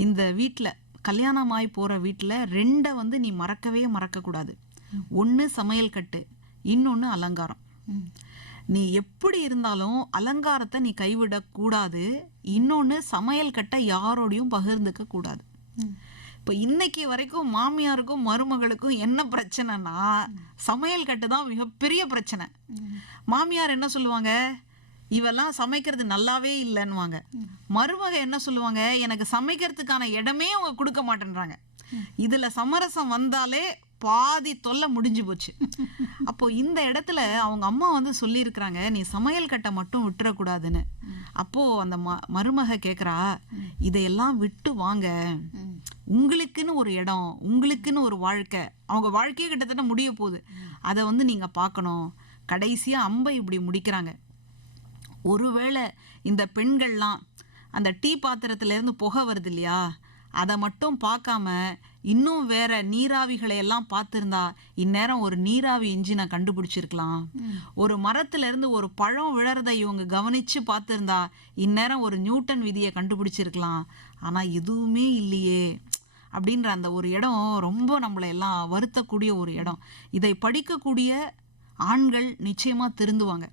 இந்த வீட்டுல கல்யாணமாய் போற வீட்டுல ரெண்டை வந்து நீ மறக்க கூடாது. ஒண்ணு சமையல் கட்டு, இன்னொன்னு அலங்காரம். நீ எப்படி இருந்தாலும் அலங்காரத்தை நீ கைவிடக்கூடாது. இன்னொன்னு சமையல் கட்டை யாரோடையும் பகிர்ந்துக்க கூடாது. இப்போ இன்னைக்கு வரைக்கும் மாமியாருக்கும் மருமகளுக்கும் என்ன பிரச்சனைனா சமையல் கட்டு தான் மிகப்பெரிய பிரச்சனை. மாமியார் என்ன சொல்லுவாங்க, இவெல்லாம் சமைக்கிறது நல்லாவே இல்லைன்னுவாங்க. மருமக என்ன சொல்லுவாங்க, எனக்கு சமைக்கிறதுக்கான இடமே அவங்க கொடுக்க மாட்டேன்றாங்க. இதுல சமரசம் வந்தாலே பாதி தொல்லை முடிஞ்சு போச்சு. அப்போ இந்த இடத்துல அவங்க அம்மா வந்து சொல்லியிருக்கிறாங்க, நீ சமையல் கட்டை மட்டும் விட்டுறக்கூடாதுன்னு. அப்போ அந்த மருமக கேட்குறா, இதையெல்லாம் விட்டு வாங்க, உங்களுக்குன்னு ஒரு இடம், உங்களுக்குன்னு ஒரு வாழ்க்கை. அவங்க வாழ்க்கையே கிட்டத்தட்ட முடிய போகுது, அதை வந்து நீங்க பார்க்கணும். கடைசியா அம்பை இப்படி முடிக்கிறாங்க. ஒருவேளை இந்த பெண்கள்லாம் அந்த டீ பாத்திரத்துல இருந்து புகை வருது இல்லையா, அதை மட்டும் பார்க்காம இன்னும் வேற நீராவிகளை எல்லாம் பார்த்திருந்தா இந்நேரம் ஒரு நீராவி இன்ஜினை கண்டுபிடிச்சிருக்கலாம். ஒரு மரத்துல இருந்து ஒரு பழம் விழறதை இவங்க கவனிச்சு பார்த்திருந்தா இந்நேரம் ஒரு நியூட்டன் விதியை கண்டுபிடிச்சிருக்கலாம். ஆனா எதுவுமே இல்லையே அப்படின்ற அந்த ஒரு இடம் ரொம்ப நம்மளை எல்லாம் வருத்தக்கூடிய ஒரு இடம். இதை படிக்கக்கூடிய ஆண்கள் நிச்சயமா திருந்துவாங்க.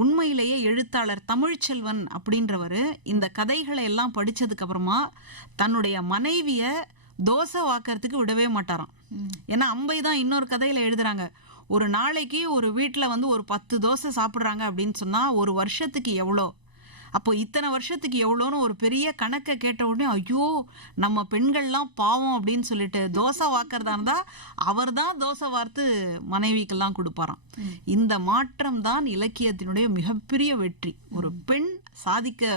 உண்மையிலேயே எழுத்தாளர் தமிழ்ச்செல்வன் அப்படின்றவர் இந்த கதைகளை எல்லாம் படிச்சதுக்கு அப்புறமா தன்னுடைய மனைவிய தோசை வாக்கறதுக்கு விடவே மாட்டாராம். ஏன்னா அம்பை தான் இன்னொரு கதையில எழுதுறாங்க, ஒரு நாளைக்கு ஒரு வீட்டுல வந்து ஒரு 10 தோசை சாப்பிடுறாங்க அப்படின்னு சொன்னா ஒரு வருஷத்துக்கு எவ்வளோ, அப்போ இத்தனை வருஷத்துக்கு எவ்வளோன்னு ஒரு பெரிய கணக்கை கேட்ட உடனே ஐயோ நம்ம பெண்கள்லாம் பாவம் அப்படின்னு சொல்லிட்டு தோசை வாக்கறதா இருந்தா அவர் தான் தோசை வார்த்து மனைவிக்கெல்லாம் கொடுப்பாராம். இந்த மாற்றம் தான் இலக்கியத்தினுடைய மிகப்பெரிய வெற்றி. ஒரு பெண் சாதிக்க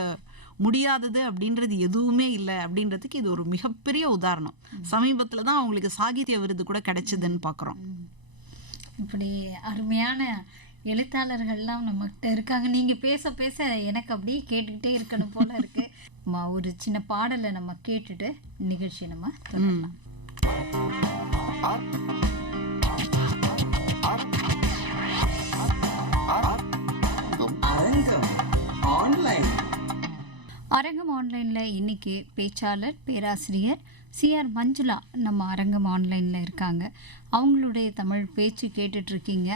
முடியாதது அப்படின்றது எதுவுமே இல்லை அப்படின்றதுக்கு இது ஒரு மிகப்பெரிய உதாரணம். சமீபத்துல தான் அவங்களுக்கு சாகித்ய விருது கூட கிடைச்சதுன்னு பார்க்குறோம். இப்படி அருமையான எழுத்தாளர்கள்லாம் நம்மகிட்ட இருக்காங்க. நீங்கள் பேச பேச எனக்கு அப்படியே கேட்டுக்கிட்டே இருக்கணும் போல இருக்கு. ஒரு சின்ன பாடலை நம்ம கேட்டுட்டு நிகழ்ச்சி நம்ம தொடரலாம். அரங்கம் ஆன்லைனில் இன்னைக்கு பேச்சாளர் பேராசிரியர் சிஆர் மஞ்சுளா நம்ம அரங்கம் ஆன்லைனில் இருக்காங்க. அவங்களுடைய தமிழ் பேச்சு கேட்டுட்ருக்கீங்க.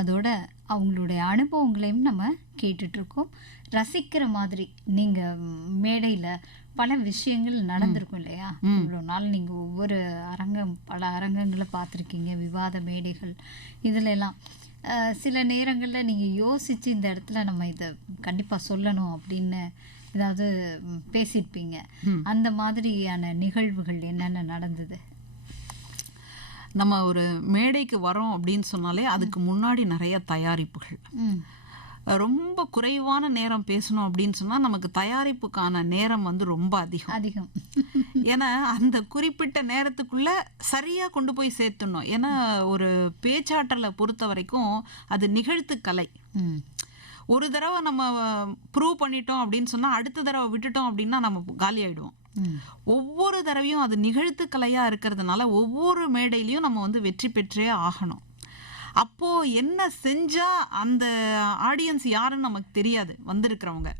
அதோட அவங்களுடைய அனுபவங்களையும் நம்ம கேட்டுட்ருக்கோம். ரசிக்கிற மாதிரி நீங்கள் மேடையில் பல விஷயங்கள் நடந்திருக்கும் இல்லையா, இவ்வளோ நாள் நீங்கள் ஒவ்வொரு பல அரங்கங்களை பார்த்துருக்கீங்க, விவாத மேடைகள். இதிலெல்லாம் சில நேரங்களில் நீங்கள் யோசித்து இந்த இடத்துல நம்ம இதை கண்டிப்பாக சொல்லணும் அப்படின்னு ஏதாவது பேசியிருப்பீங்க. அந்த மாதிரியான நிகழ்வுகள் என்னென்ன நடந்தது? நம்ம ஒரு மேடைக்கு வரோம் அப்படின்னு சொன்னாலே அதுக்கு முன்னாடி நிறைய தயாரிப்புகள். ரொம்ப குறைவான நேரம் பேசணும் அப்படின்னு சொன்னா நமக்கு தயாரிப்புக்கான நேரம் வந்து ரொம்ப அதிகம். ஏன்னா அந்த குறிப்பிட்ட நேரத்துக்குள்ள சரியா கொண்டு போய் சேர்த்துடணும். ஏன்னா ஒரு பேச்சாற்றலை பொறுத்த வரைக்கும் அது நிகழ்த்து கலை. ஒரு தடவை நம்ம ப்ரூவ் பண்ணிட்டோம் அப்படின்னு சொன்னா அடுத்த தடவை விட்டுட்டோம் அப்படின்னா நம்ம காலி ஆயிடுவோம். ஒவ்வொரு தடவையும் அது நிகழ்த்து கலையா இருக்கிறதுனால ஒவ்வொரு மேடையிலையும் நம்ம வந்து வெற்றி பெற்றே ஆகணும். அப்போ என்ன செஞ்சா அந்த ஆடியன்ஸ் யாருன்னு நமக்கு தெரியாது. வந்திருக்கிறவங்க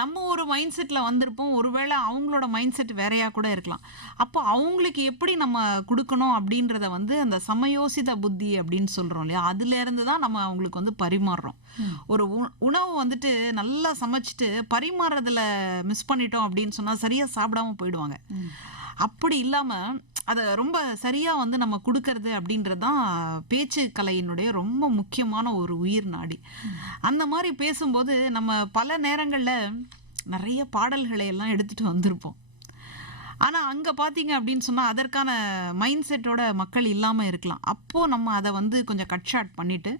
நம்ம ஒரு மைண்ட் செட்டில் வந்திருப்போம், ஒருவேளை அவங்களோட மைண்ட் செட் வேறையா கூட இருக்கலாம். அப்போ அவங்களுக்கு எப்படி நம்ம கொடுக்கணும் அப்படின்றத வந்து அந்த சமயோசித புத்தி அப்படின்னு சொல்கிறோம் இல்லையா, அதுலேருந்து தான் நம்ம அவங்களுக்கு வந்து பரிமாறுறோம். ஒரு உணவு வந்துட்டு நல்லா சமைச்சிட்டு பரிமாறுறதுல மிஸ் பண்ணிட்டோம் அப்படின்னு சொன்னால் சரியாக சாப்பிடாம போயிடுவாங்க. அப்படி இல்லாமல் அதை ரொம்ப சரியாக வந்து நம்ம கொடுக்கறது அப்படின்றது தான் பேச்சு கலையினுடைய ரொம்ப முக்கியமான ஒரு உயிர் நாடி. அந்த மாதிரி பேசும்போது நம்ம பல நேரங்களில் நிறைய பாடல்களை எல்லாம் எடுத்துகிட்டு வந்திருப்போம். ஆனால் அங்கே பார்த்தீங்க அப்படின்னு சொன்னால் அதற்கான மைண்ட் செட்டோட மக்கள் இல்லாமல் இருக்கலாம். அப்போது நம்ம அதை வந்து கொஞ்சம் கட் ஷார்ட் பண்ணிவிட்டு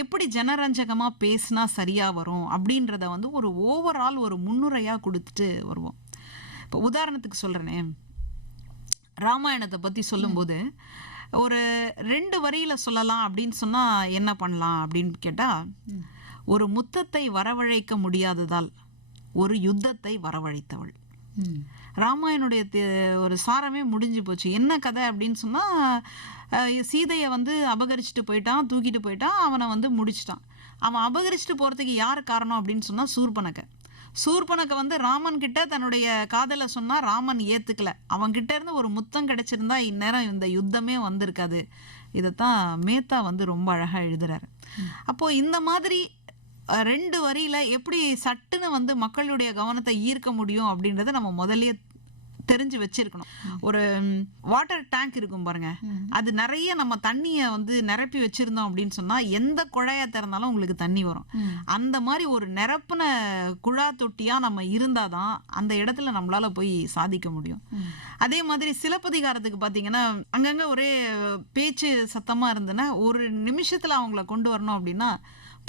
எப்படி ஜனரஞ்சகமாக பேசினா சரியாக வரும் அப்படின்றத வந்து ஒரு ஓவரால் ஒரு முன்னுரையாக கொடுத்துட்டு வருவோம். இப்போ உதாரணத்துக்கு சொல்கிறேனே, ராமாயணத்தை பற்றி சொல்லும்போது ஒரு 2 வரியில் சொல்லலாம் அப்படின்னு சொன்னால் என்ன பண்ணலாம் அப்படின்னு கேட்டால், ஒரு முத்தத்தை வரவழைக்க முடியாததால் ஒரு யுத்தத்தை வரவழைத்தவள். ராமாயணுடைய ஒரு சாரமே முடிஞ்சு போச்சு. என்ன கதை அப்படின்னு சொன்னால், சீதையை வந்து அபகரிச்சுட்டு போயிட்டான், தூக்கிட்டு போயிட்டான், அவனை வந்து முடிச்சிட்டான். அவன் அபகரிச்சுட்டு போகிறதுக்கு யார் காரணம் அப்படின்னு சொன்னால் சூர்பனக வந்து ராமன் கிட்ட தன்னுடைய காதலை சொன்னா ராமன் ஏத்துக்கல. அவன் கிட்ட இருந்து ஒரு முத்தம் கிடைச்சிருந்தா இந்நேரம் இந்த யுத்தமே வந்திருக்காது. இதைத்தான் மேத்தா வந்து ரொம்ப அழகா எழுதுறாரு. அப்போ இந்த மாதிரி 2 வரியில எப்படி சட்டுன்னு வந்து மக்களுடைய கவனத்தை ஈர்க்க முடியும் அப்படின்றத நம்ம முதல்லயே தெரிஞ்சு வச்சிருக்கணும். ஒரு வாட்டர் டேங்க் இருக்கும் பாருங்க, அது நிறைய நம்ம தண்ணியை வந்து நிரப்பி வச்சிருந்தோம் அப்படின்னு சொன்னா எந்த குழாயா திறந்தாலும் உங்களுக்கு தண்ணி வரும். அந்த மாதிரி ஒரு நிரப்புன குழா தொட்டியா நம்ம இருந்தாதான் அந்த இடத்துல நம்மளால போய் சாதிக்க முடியும். அதே மாதிரி சிலப்பதிகாரத்துக்கு பாத்தீங்கன்னா அங்கங்க ஒரே பேச்சு சத்தமா இருந்ததுன்னா ஒரு நிமிஷத்துல அவங்கள கொண்டு வரணும் அப்படின்னா,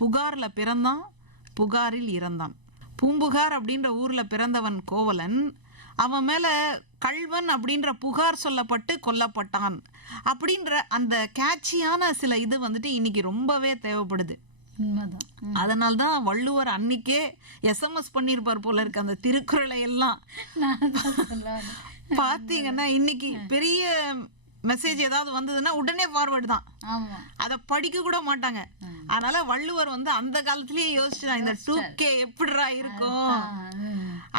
புகார்ல பிறந்தான், புகாரில் இறந்தான். பூம்புகார் அப்படின்ற ஊர்ல பிறந்தவன் கோவலன், அவன் மேல கள்வன் அப்படின்ற புகார் சொல்லப்பட்டு கொல்லப்பட்டான் அப்படின்ற அந்த கேட்சியான சில இது வந்துட்டு இன்னைக்கு ரொம்பவே தேவைப்படுது. அதனால்தான் வள்ளுவர் அன்னைக்கே எஸ்எம்எஸ் பண்ணிருப்பார் போல இருக்கு அந்த திருக்குறளை எல்லாம். பாத்தீங்கன்னா இன்னைக்கு பெரிய மெசேஜ் ஏதாவது வந்ததுன்னா உடனே ஃபார்வர்டு தான், அதை படிக்க கூட மாட்டாங்க. அதனால வள்ளுவர் வந்து அந்த காலத்திலேயே யோசிச்சுதான் இந்த 2K எப்படிரா இருக்கும்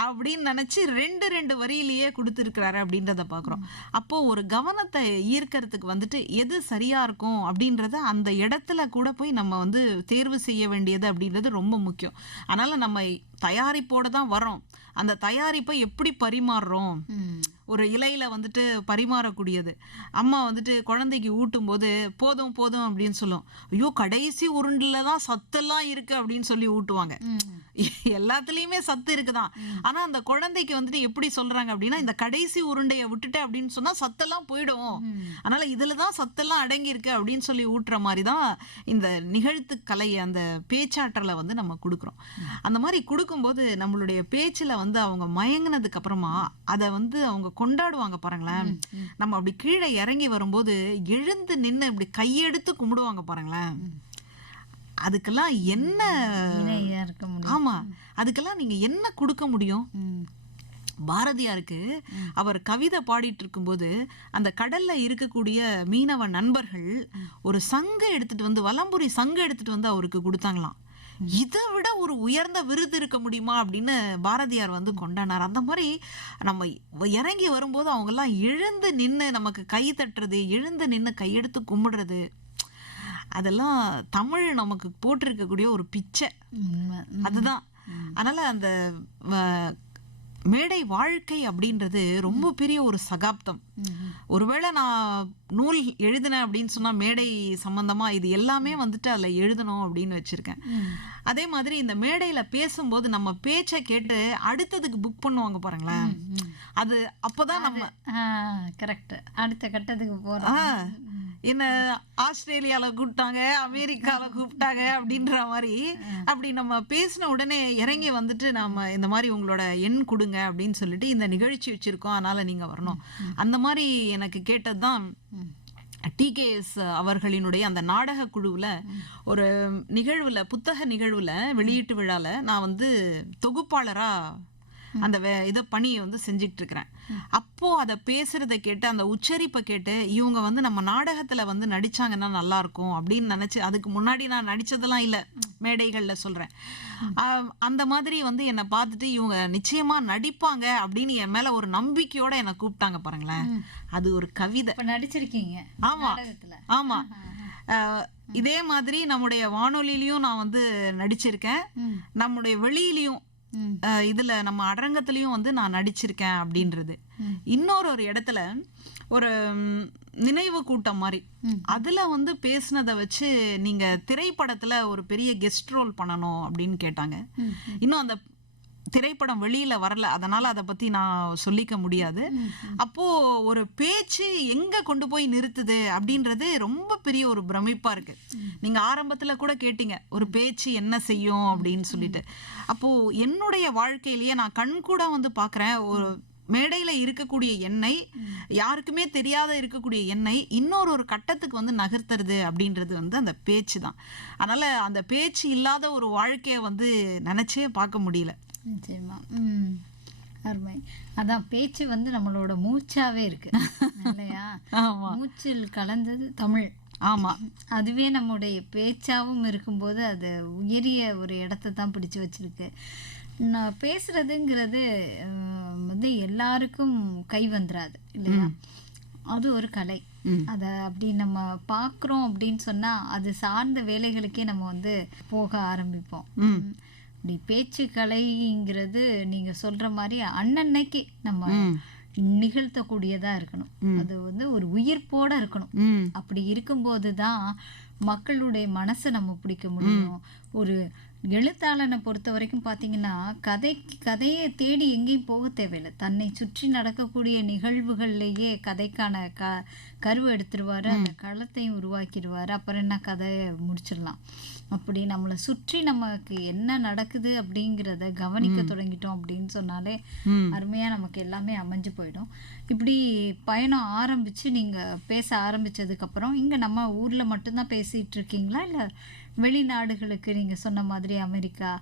அப்படின்னு நினைச்சு 2 வரியிலேயே கொடுத்துருக்கிறாரு அப்படின்றத பாக்குறோம். அப்போ ஒரு கவனத்தை ஈர்க்கறதுக்கு வந்துட்டு எது சரியா இருக்கும் அப்படின்றத அந்த இடத்துல கூட போய் நம்ம வந்து தேர்வு செய்ய வேண்டியது அப்படின்றது ரொம்ப முக்கியம். அதனால நம்ம தயாரிப்போட தான் வரோம். அந்த தயாரிப்பை எப்படி பரிமாறுறோம், ஒரு இலையில வந்துட்டு பரிமாறக்கூடியது. அம்மா வந்துட்டு குழந்தைக்கு ஊட்டும் போது போதும் போதும் அப்படின்னு சொல்லும். ஐயோ கடைசி உருண்டுல தான் சத்தெல்லாம் இருக்கு அப்படின்னு சொல்லி ஊட்டுவாங்க. எல்லாத்துலயுமே சத்து இருக்குதான். ஆனா அந்த குழந்தைக்கு வந்துட்டு எப்படி சொல்றாங்க அப்படின்னா, இந்த கடைசி உருண்டையை விட்டுட்டு அப்படின்னு சொன்னா சத்தெல்லாம் போயிடும், அதனால இதுலதான் சத்தெல்லாம் அடங்கி இருக்கு அப்படின்னு சொல்லி ஊட்டுற மாதிரிதான் இந்த நிகழ்த்து கலை, அந்த பேச்சாற்றலை வந்து நம்ம கொடுக்குறோம். அந்த மாதிரி கொடுக்கும்போது நம்மளுடைய பேச்சுல வந்து அவங்க மயங்கினதுக்கு அப்புறமா அதை வந்து அவங்க கொண்டாடுவாங்க பாருங்களேன். நம்ம அப்படி கீழே இறங்கி வரும்போது எழுந்து நின்று இப்படி கையெடுத்து கும்பிடுவாங்க பாருங்களேன். அதுக்கெல்லாம் என்ன, ஆமா, அதுக்கெல்லாம் நீங்க என்ன கொடுக்க முடியும்? பாரதியாருக்கு அவர் கவிதை பாடிட்டு இருக்கும்போது அந்த கடல்ல இருக்கக்கூடிய மீனவ நண்பர்கள் ஒரு சங்கு எடுத்துட்டு வந்து, வலம்புரி சங்கு எடுத்துட்டு வந்து அவருக்கு கொடுத்தாங்களாம். இதை விட ஒரு உயர்ந்த விருது இருக்க முடியுமா அப்படின்னு பாரதியார் வந்து கொண்டாடினார். அந்த மாதிரி நம்ம இறங்கி வரும்போது அவங்கெல்லாம் எழுந்து நின்று நமக்கு கை தட்டுறது, எழுந்து நின்று கையெடுத்து கும்பிடுறது, அதெல்லாம் தமிழ் நமக்கு போட்டிருக்கக்கூடிய ஒரு பிச்சை. அதுதான். அதனால அந்த மேடை வாழ்க்கை அப்படின்றது ரொம்ப பெரிய ஒரு சகாப்தம். ஒருவேளை நான் நூல் எழுதினேன் அப்படின்னு சொன்னா மேடை சம்பந்தமா இது எல்லாமே வந்துட்டு அதுல எழுதணும் அப்படின்னு வச்சிருக்கேன். அதே மாதிரி இந்த மேடையில பேசும்போது நம்ம பேச்சை கேட்டு அடுத்ததுக்கு புக் பண்ணுவாங்க பாருங்களேன். அது அப்பதான் நம்ம கரெக்ட் அடுத்த கட்டத்துக்கு போறோம். என்ன ஆஸ்திரேலியால கூப்பிட்டாங்க, அமெரிக்கால கூப்பிட்டாங்க அப்படின்ற மாதிரி. அப்படி நம்ம பேசின உடனே இறங்கி வந்துட்டு நம்ம இந்த மாதிரி உங்களோட எண் கொடுங்க அப்படின்னு சொல்லிட்டு இந்த நிகழ்ச்சி வச்சிருக்கோம், அதனால நீங்க வரணும். அந்த மாதிரி எனக்கு கேட்டதுதான் டிகேஎஸ் அவர்களினுடைய அந்த நாடக குழுவுல ஒரு நிகழ்வுல, புத்தக நிகழ்வுல, வெளியீட்டு விழால நான் வந்து தொகுப்பாளரா அந்த இதை பணியை வந்து செஞ்சுட்டு இருக்கிறேன். அப்போ அதை பேசுறதை கேட்டு, அந்த உச்சரிப்பை கேட்டு, இவங்க வந்து நம்ம நாடகத்துல வந்து நடிச்சாங்கன்னா நல்லா இருக்கும் அப்படின்னு நினைச்சு, அதுக்கு முன்னாடி நான் நடிச்சதெல்லாம் இல்லை, மேடைகள்ல சொல்றேன். அந்த மாதிரி வந்து என்னை பார்த்துட்டு இவங்க நிச்சயமா நடிப்பாங்க அப்படின்னு என் மேல ஒரு நம்பிக்கையோட என்னை கூப்பிட்டாங்க பாருங்களேன். அது ஒரு கவிதை. நடிச்சிருக்கீங்க? ஆமா ஆமா. இதே மாதிரி நம்முடைய வானொலியிலயும் நான் வந்து நடிச்சிருக்கேன், நம்முடைய வெளியிலயும் இதுல நம்ம அரங்கத்திலயும் வந்து நான் நடிச்சிருக்கேன் அப்படின்றது. இன்னொரு இடத்துல ஒரு நினைவு கூட்டம் மாதிரி, அதுல வந்து பேசினதை வச்சு நீங்க திரைப்படத்துல ஒரு பெரிய கெஸ்ட் ரோல் பண்ணணும் அப்படின்னு கேட்டாங்க. இன்னும் அந்த திரைப்படம் வெளியில வரல, அதனால அதை பத்தி நான் சொல்லிக்க முடியாது. அப்போ ஒரு பேச்சு எங்க கொண்டு போய் நிறுத்துது அப்படின்றது ரொம்ப பெரிய ஒரு பிரமிப்பா இருக்கு. நீங்க ஆரம்பத்துல கூட கேட்டீங்க ஒரு பேச்சு என்ன செய்யும் அப்படின்னு சொல்லிட்டு. அப்போ என்னுடைய வாழ்க்கையிலேயே நான் கண்கூட வந்து பாக்குறேன், ஒரு மேடையில இருக்கக்கூடிய எண்ணெய், யாருக்குமே தெரியாத இருக்கக்கூடிய எண்ணெய் இன்னொரு கட்டத்துக்கு வந்து நகர்த்துறது அப்படின்றது வந்து அந்த பேச்சு தான். அதனால அந்த பேச்சு இல்லாத ஒரு வாழ்க்கைய வந்து நினைச்சே பார்க்க முடியல. நிச்சயமா. அருமை. அதான் பேச்சு வந்து நம்மளோட மூச்சாவே இருக்கு இல்லையா? மூச்சில் கலந்தது தமிழ். ஆமா. அதுவே நம்முடைய பேச்சாவும் இருக்கும்போது அது உயரிய ஒரு இடத்தை தான் பிடிச்சு வச்சிருக்கு. நான் பேசுறதுங்கிறது வந்து எல்லாருக்கும் கை வந்துடாது இல்லையா? அது ஒரு கலை. அதை அப்படி நம்ம பார்க்குறோம் அப்படின்னு சொன்னா அது சார்ந்த வேலைகளுக்கே நம்ம வந்து போக ஆரம்பிப்போம். அப்படி பேச்சு கலைங்கிறது நீங்க சொல்ற மாதிரி அன்னன்னைக்கு நம்ம நிகழ்த்தக்கூடியதா இருக்கணும். அது வந்து ஒரு உயிர்ப்போட இருக்கணும். அப்படி இருக்கும்போது தான் மக்களுடைய மனசை நம்ம பிடிக்க முடியும். ஒரு எழுத்தாளனை பொறுத்த வரைக்கும் பார்த்தீங்கன்னா, கதையை தேடி எங்கேயும் போக தேவையில்லை. தன்னை சுற்றி நடக்கக்கூடிய நிகழ்வுகள்லேயே கதைக்கான கருவை எடுத்துருவாரு, அந்த களத்தையும் உருவாக்கிடுவாரு. அப்புறம் என்ன, கதையை முடிச்சிடலாம். அப்படி நம்மளை சுற்றி நமக்கு என்ன நடக்குது அப்படிங்கிறத கவனிக்க தொடங்கிட்டோம் அப்படின்னு சொன்னாலே அருமையாக நமக்கு எல்லாமே அமைஞ்சு போயிடும். இப்படி பயணம் ஆரம்பித்து நீங்கள் பேச ஆரம்பித்ததுக்கப்புறம் இங்கே நம்ம ஊரில் மட்டும்தான் பேசிகிட்டு இருக்கீங்களா, இல்லை வெளிநாடுகளுக்கு நீங்க சொன்ன மாதிரி அமெரிக்கா?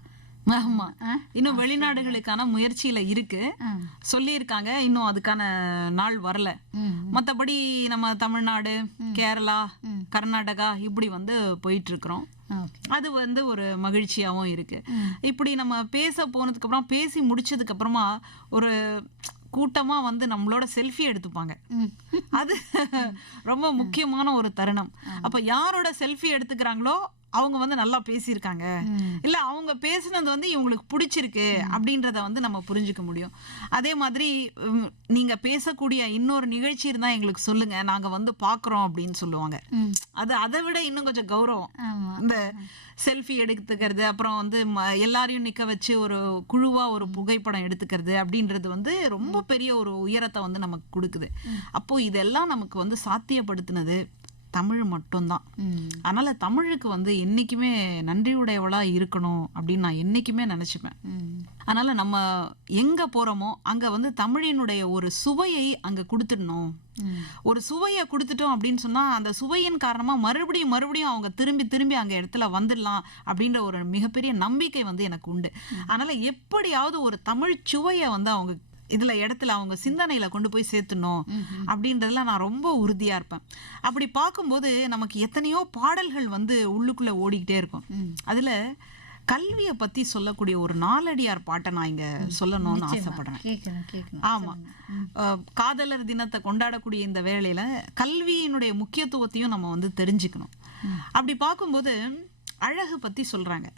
ஆமா, இன்னும் வெளிநாடுகளுக்கான முயற்சியில இருக்கு, சொல்லியிருக்காங்க. இன்னும் அதுக்கான நாள் வரல. மற்றபடி நம்ம தமிழ்நாடு, கேரளா, கர்நாடகா இப்படி வந்து போயிட்டு இருக்கிறோம். அது வந்து ஒரு மகிழ்ச்சியாவும் இருக்கு. இப்படி நம்ம பேச போனதுக்கு அப்புறம், பேசி முடிச்சதுக்கு அப்புறமா ஒரு கூட்டமா வந்து நம்மளோட செல்ஃபி எடுத்துப்பாங்க. அது ரொம்ப முக்கியமான ஒரு தருணம். அப்ப யாரோட செல்ஃபி எடுத்துக்கிறாங்களோ அவங்க வந்து நல்லா பேசியிருக்காங்க, இல்ல அவங்க பேசுனது வந்து இவங்களுக்கு பிடிச்சிருக்கு அப்படின்றத வந்து நம்ம புரிஞ்சுக்க முடியும். அதே மாதிரி நீங்க பேசக்கூடிய இன்னொரு நிகழ்ச்சி இருந்தா எங்களுக்கு சொல்லுங்க, நாங்க வந்து பாக்குறோம் அப்படின்னு சொல்லுவாங்க. அது அதை விட இன்னும் கொஞ்சம் கௌரவம். இந்த செல்ஃபி எடுத்துக்கிறது, அப்புறம் வந்து எல்லாரையும் நிக்க வச்சு ஒரு குழுவா ஒரு புகைப்படம் எடுத்துக்கிறது அப்படின்றது வந்து ரொம்ப பெரிய ஒரு உயரத்தை வந்து நமக்கு கொடுக்குது. அப்போ இதெல்லாம் நமக்கு வந்து சாத்தியப்படுத்தினது தமிழ் மட்டும்தான். அதனால தமிழுக்கு வந்து என்னைக்குமே நன்றியுடையவளா இருக்கணும் அப்படின்னு நான் என்னைக்குமே நினைச்சுப்பேன். அதனால நம்ம எங்க போறோமோ அங்க வந்து தமிழினுடைய ஒரு சுவையை அங்க கொடுத்துடணும். ஒரு சுவையை கொடுத்துட்டோம் அப்படின்னு சொன்னா அந்த சுவையின் காரணமா மறுபடியும் அவங்க திரும்பி அங்க இடத்துல வந்துடலாம் அப்படின்ற ஒரு மிகப்பெரிய நம்பிக்கை வந்து எனக்கு உண்டு. அதனால எப்படியாவது ஒரு தமிழ் சுவையை வந்து அவங்க இதுல இடத்துல அவங்க சிந்தனையில கொண்டு போய் சேர்த்துணும் அப்படின்றதுல நான் ரொம்ப உறுதியா இருப்பேன். அப்படி பார்க்கும்போது நமக்கு எத்தனையோ பாடல்கள் வந்து உள்ளுக்குள்ள ஓடிக்கிட்டே இருக்கும். அதுல கல்வியை பத்தி சொல்லக்கூடிய ஒரு நாலடியார் பாட்டை நான் இங்க சொல்லணும்னு ஆசைப்படுறேன். ஆமா, காதலர் தினத்தை கொண்டாடக்கூடிய இந்த வேளையில கல்வியினுடைய முக்கியத்துவத்தையும் நம்ம வந்து தெரிஞ்சுக்கணும். அப்படி பார்க்கும்போது அழகு பத்தி சொல்றாங்க.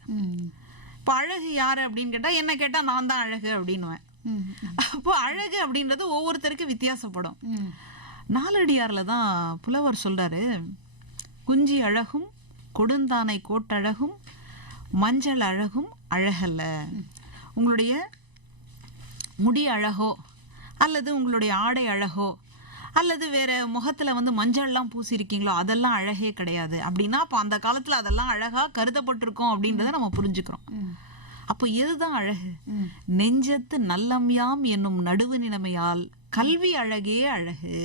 இப்ப அழகு யாரு அப்படின்னு கேட்டா, என்ன கேட்டா நான் தான் அழகு அப்படின்னுவேன். அப்போ அழகு அப்படின்றது ஒவ்வொருத்தருக்கு வித்தியாசப்படும். நாலடியார்ல தான் புலவர் சொல்றாரு, குஞ்சி அழகும் கொடுந்தானை கோட்டழகும் மஞ்சள் அழகும் அழகல்ல. உங்களுடைய முடி அழகோ அல்லது உங்களுடைய ஆடை அழகோ அல்லது வேற முகத்துல வந்து மஞ்சள்லாம் பூசிருக்கீங்களோ அதெல்லாம் அழகே கிடையாது அப்படின்னா அப்போ அந்த காலத்துல அதெல்லாம் அழகா கருதப்பட்டிருக்கோம் அப்படின்றத நம்ம புரிஞ்சுக்கிறோம். அப்போ எதுதான் அழகு? நெஞ்சத்து நல்லம்யாம் என்னும் நடுவு நிலைமையால் கல்வி அழகே அழகு.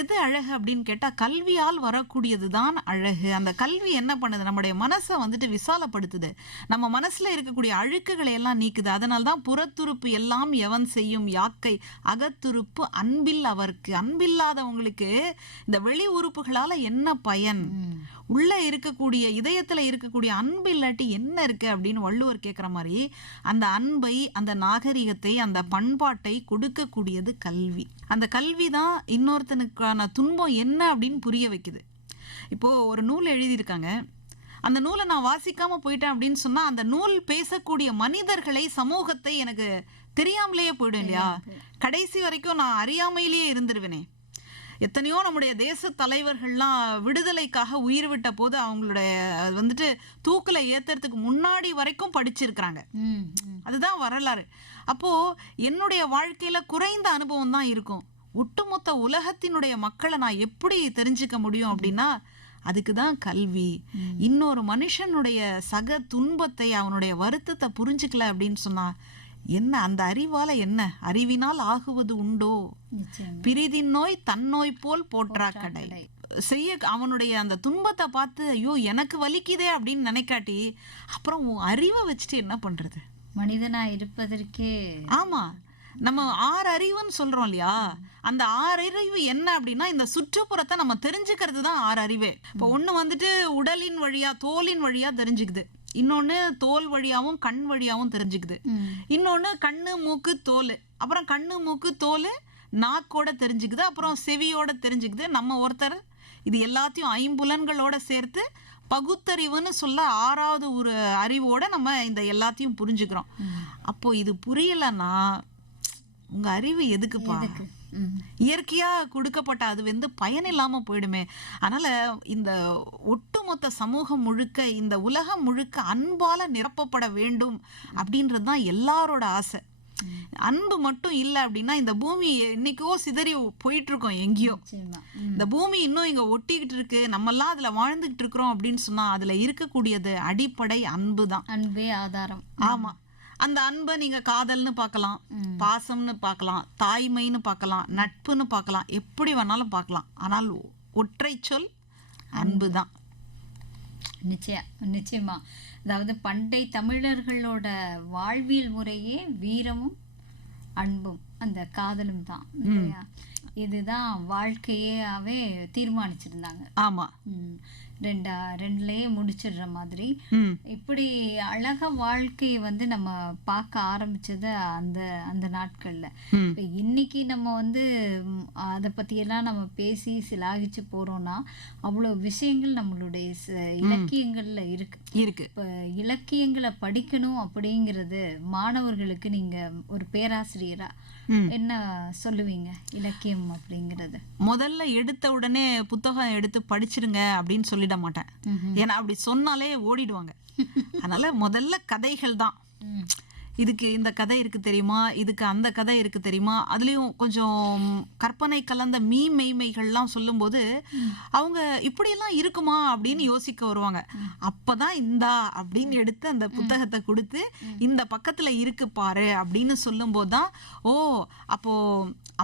எது அழகு அப்படின்னு கேட்டா கல்வியால் வரக்கூடியதுதான் அழகு. அந்த கல்வி என்ன பண்ணுது? நம்முடைய மனசை வந்துட்டு விசாலப்படுத்துது. நம்ம மனசுல இருக்கக்கூடிய அழுக்குகளை எல்லாம் நீக்குது. அதனால்தான் புறத்துறுப்பு எல்லாம் எவன் செய்யும் யாக்கை அகத்துறுப்பு அன்பில் அவருக்கு. அன்பில்லாதவங்களுக்கு இந்த வெளி உறுப்புகளால என்ன பயன்? உள்ள இருக்கக்கூடிய இதயத்துல இருக்கக்கூடிய அன்பு இல்லாட்டி என்ன இருக்கு அப்படின்னு வள்ளுவர் கேட்குற மாதிரி அந்த அன்பை, அந்த நாகரிகத்தை, அந்த பண்பாட்டை கொடுக்கக்கூடியது கல்வி. அந்த கல்வி தான் இன்னொருத்தனுக்கான துன்பம் என்ன அப்படின்னு புரிய வைக்குது. இப்போ ஒரு நூல் எழுதியிருக்காங்க, அந்த நூலை நான் வாசிக்காம போயிட்டேன் அப்படின்னு சொன்னா அந்த நூல் பேசக்கூடிய மனிதர்களை, சமூகத்தை எனக்கு தெரியாமலேயே போயிடும் இல்லையா? கடைசி வரைக்கும் நான் அறியாமையிலேயே இருந்துருவேனே. எத்தனையோ நம்முடைய தேச தலைவர்கள்லாம் விடுதலைக்காக உயிர் விட்ட போது அவங்களுடைய வந்துட்டு தூக்கில ஏத்துறதுக்கு முன்னாடி வரைக்கும் படிச்சிருக்கிறாங்க. அதுதான் வரலாறு. அப்போ என்னுடைய வாழ்க்கையில குறைந்த அனுபவம் தான் இருக்கும். ஒட்டுமொத்த உலகத்தினுடைய மக்களை நான் எப்படி தெரிஞ்சுக்க முடியும் அப்படின்னா அதுக்கு தான் கல்வி. இன்னொரு மனுஷனுடைய சக துன்பத்தை, அவனுடைய வருத்தத்தை புரிஞ்சுக்கல அப்படின்னு சொன்னா என்ன? அந்த அறிவால என்ன? அறிவினால் ஆகுவது உண்டோ? பிரிதின் நோய் தன்னோய் போல் போற்றா கடை. செய்ய அவனுடைய அந்த துன்பத்தை பார்த்து ஐயோ எனக்கு வலிக்குதே அப்படின்னு நினைக்காட்டி அப்புறம் உன் அறிவை வச்சுட்டு என்ன பண்றது? மனிதனா இருப்பதற்கே. ஆமா, நம்ம 6 அறிவுன்னு சொல்றோம் இல்லையா? அந்த 6 அறிவு என்ன அப்படின்னா இந்த சுற்றுப்புறத்தை நம்ம தெரிஞ்சுக்கிறது தான் 6 அறிவே. இப்போ ஒண்ணு வந்துட்டு உடலின் வழியா, தோலின் வழியா தெரிஞ்சுக்குது. இன்னொன்னு தோல் வழியாவும் கண் வழியாவும் தெரிஞ்சுக்குது. இன்னொன்னு கண்ணு மூக்கு தோல், அப்புறம் கண்ணு மூக்கு தோல் நாக்கோட தெரிஞ்சுக்குது, அப்புறம் செவியோட தெரிஞ்சுக்குது. நம்ம ஒருத்தர் இது எல்லாத்தையும் 5 புலன்களோட சேர்த்து பகுத்தறிவுன்னு சொல்ல 6வது ஒரு அறிவோட நம்ம இந்த எல்லாத்தையும் புரிஞ்சுக்கிறோம். அப்போ இது புரியலன்னா உங்க அறிவு எதுக்குப்பா? இயற்கையா கொடுக்கப்பட்ட அது வந்து பயன் இல்லாம போயிடுமே. அதனால இந்த ஒட்டுமொத்த சமூகம் முழுக்க, இந்த உலகம் முழுக்க அன்பால நிரப்பப்பட வேண்டும் அப்படின்றதுதான் எல்லாரோட ஆசை. அன்பு மட்டும் இல்லை அப்படின்னா இந்த பூமி இன்னைக்கோ சிதறி போயிட்டு இருக்கோம் எங்கேயோ. இந்த பூமி இன்னும் இங்க ஒட்டிக்கிட்டு இருக்கு, நம்ம எல்லாம் அதுல வாழ்ந்துகிட்டு இருக்கிறோம் அப்படின்னு சொன்னா அதுல இருக்கக்கூடியது அடிப்படை அன்பு தான். அன்பே ஆதாரம். ஆமா, அந்த அன்பை நீங்க காதல்னு பார்க்கலாம், பாசம்னு பார்க்கலாம், தாய்மைன்னு பார்க்கலாம், நட்புன்னு பார்க்கலாம், எப்படி வேணாலும் பார்க்கலாம். ஆனால் ஒற்றை சொல் அன்பு தான். நிச்சயமா. அதாவது பண்டை தமிழர்களோட வாழ்வியல் முறையே வீரமும் அன்பும் அந்த காதலும் தான் இல்லையா? இதுதான் வாழ்க்கையாவே தீர்மானிச்சிருந்தாங்க. ஆமா, ரெண்டுலயே முடிச்சிடுற மாதிரி. இப்படி அழகா வாழ்க்கையை வந்து நம்ம பார்க்க ஆரம்பிச்சது அந்த நாட்கள்ல. இப்ப இன்னைக்கு நம்ம வந்து அதை பத்தியெல்லாம் நம்ம பேசி சிலாகிச்சு போறோம்னா அவ்வளவு விஷயங்கள் நம்மளுடைய இலக்கியங்கள்ல இருக்கு. இப்ப இலக்கியங்களை படிக்கணும் அப்படிங்கிறது மாணவர்களுக்கு நீங்க ஒரு பேராசிரியரா என்ன சொல்லுவீங்க? இலக்கியம் அப்படிங்கிறது முதல்ல எடுத்த உடனே புத்தகம் எடுத்து படிச்சிருங்க அப்படின்னு சொல்லிட மாட்டேன். ஏன்னா அப்படி சொன்னாலே ஓடிடுவாங்க. அதனால முதல்ல கதைகள் தான். இதுக்கு இந்த கதை இருக்கு தெரியுமா, இதுக்கு அந்த கதை இருக்கு தெரியுமா, அதுலயும் கொஞ்சம் கற்பனை கலந்த மெய்மைகள்லாம் சொல்லும்போது அவங்க இப்படியெல்லாம் இருக்குமா அப்படின்னு யோசிக்க வருவாங்க. அப்பதான் இந்தா அப்படின்னு எடுத்து அந்த புத்தகத்தை கொடுத்து இந்த பக்கத்துல இருக்கு பாரு அப்படின்னு சொல்லும் போதுதான் ஓ அப்போ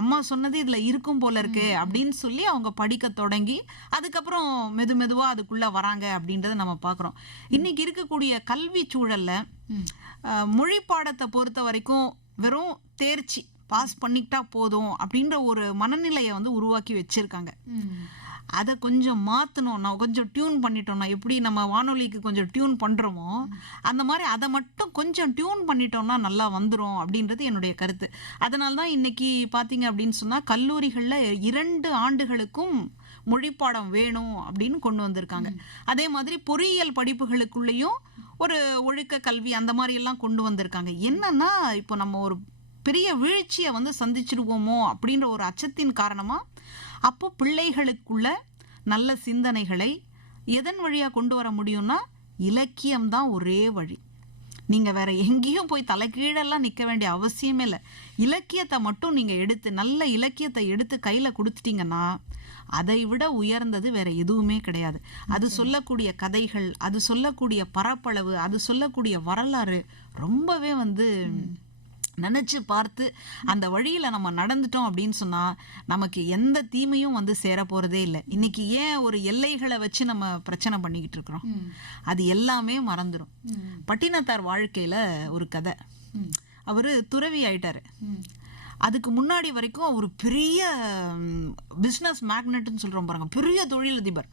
அம்மா சொன்னது இதுல இருக்கும் போல இருக்கு அப்படின்னு சொல்லி அவங்க படிக்க தொடங்கி அதுக்கப்புறம் மெதுவா அதுக்குள்ள வராங்க அப்படின்றத நம்ம பாக்குறோம். இன்னைக்கு இருக்கக்கூடிய கல்வி சூழல்ல மொழி பாடத்தை பொறுத்த வரைக்கும் வெறும் தேர்ச்சி பாஸ் பண்ணிக்கிட்டா போதும் அப்படின்ற ஒரு மனநிலையை வந்து உருவாக்கி வச்சிருக்காங்க. அதை கொஞ்சம் மாற்றணும்னா, கொஞ்சம் டியூன் பண்ணிட்டோம்னா, எப்படி நம்ம வானொலிக்கு கொஞ்சம் டியூன் பண்ணுறோமோ அந்த மாதிரி அதை மட்டும் கொஞ்சம் டியூன் பண்ணிட்டோம்னா நல்லா வந்துடும் அப்படின்றது என்னுடைய கருத்து. அதனால தான் இன்னைக்கு பார்த்தீங்க அப்படின்னு சொன்னால் கல்லூரிகளில் 2 ஆண்டுகளுக்கும் மொழிப்பாடம் வேணும் அப்படின்னு கொண்டு வந்திருக்காங்க. அதே மாதிரி பொறியியல் படிப்புகளுக்குள்ளேயும் ஒரு ஒழுக்க கல்வி அந்த மாதிரி எல்லாம் கொண்டு வந்திருக்காங்க. என்னன்னா இப்போ நம்ம ஒரு பெரிய வீழ்ச்சியை வந்து சந்திச்சிருவோமோ அப்படின்ற ஒரு அச்சத்தின் காரணமாக அப்போ பிள்ளைகளுக்குள்ள நல்ல சிந்தனைகளை எதன் வழியாக கொண்டு வர முடியும்னா இலக்கியம்தான் ஒரே வழி. நீங்க வேற எங்கேயும் போய் தலைகீழெல்லாம் நிக்க வேண்டிய அவசியமே இல்லை. இலக்கியத்தை மட்டும் நீங்க எடுத்து, நல்ல இலக்கியத்தை எடுத்து கையில கொடுத்துட்டீங்கன்னா அதை விட உயர்ந்தது வேற எதுவுமே கிடையாது. அது சொல்லக்கூடிய கதைகள், அது சொல்லக்கூடிய பரப்பளவு, அது சொல்லக்கூடிய வரலாறு ரொம்பவே நினைச்சு பார்த்து அந்த வழியில நம்ம நடந்துட்டோம் அப்படின்னு சொன்னா நமக்கு எந்த தீமையும் சேர போறதே இல்லை. இன்னைக்கு ஏன் ஒரு எல்லைகளை வச்சு நம்ம பிரச்சனை பண்ணிக்கிட்டு இருக்கிறோம்? அது எல்லாமே மறந்துடும். பட்டினத்தார் வாழ்க்கையில ஒரு கதை. அவரு துறவி ஆயிட்டாரு. அதுக்கு முன்னாடி வரைக்கும் ஒரு பெரிய பிசினஸ் மேக்னட்னு சொல்றோம் பாருங்க, பெரிய தொழிலதிபர்.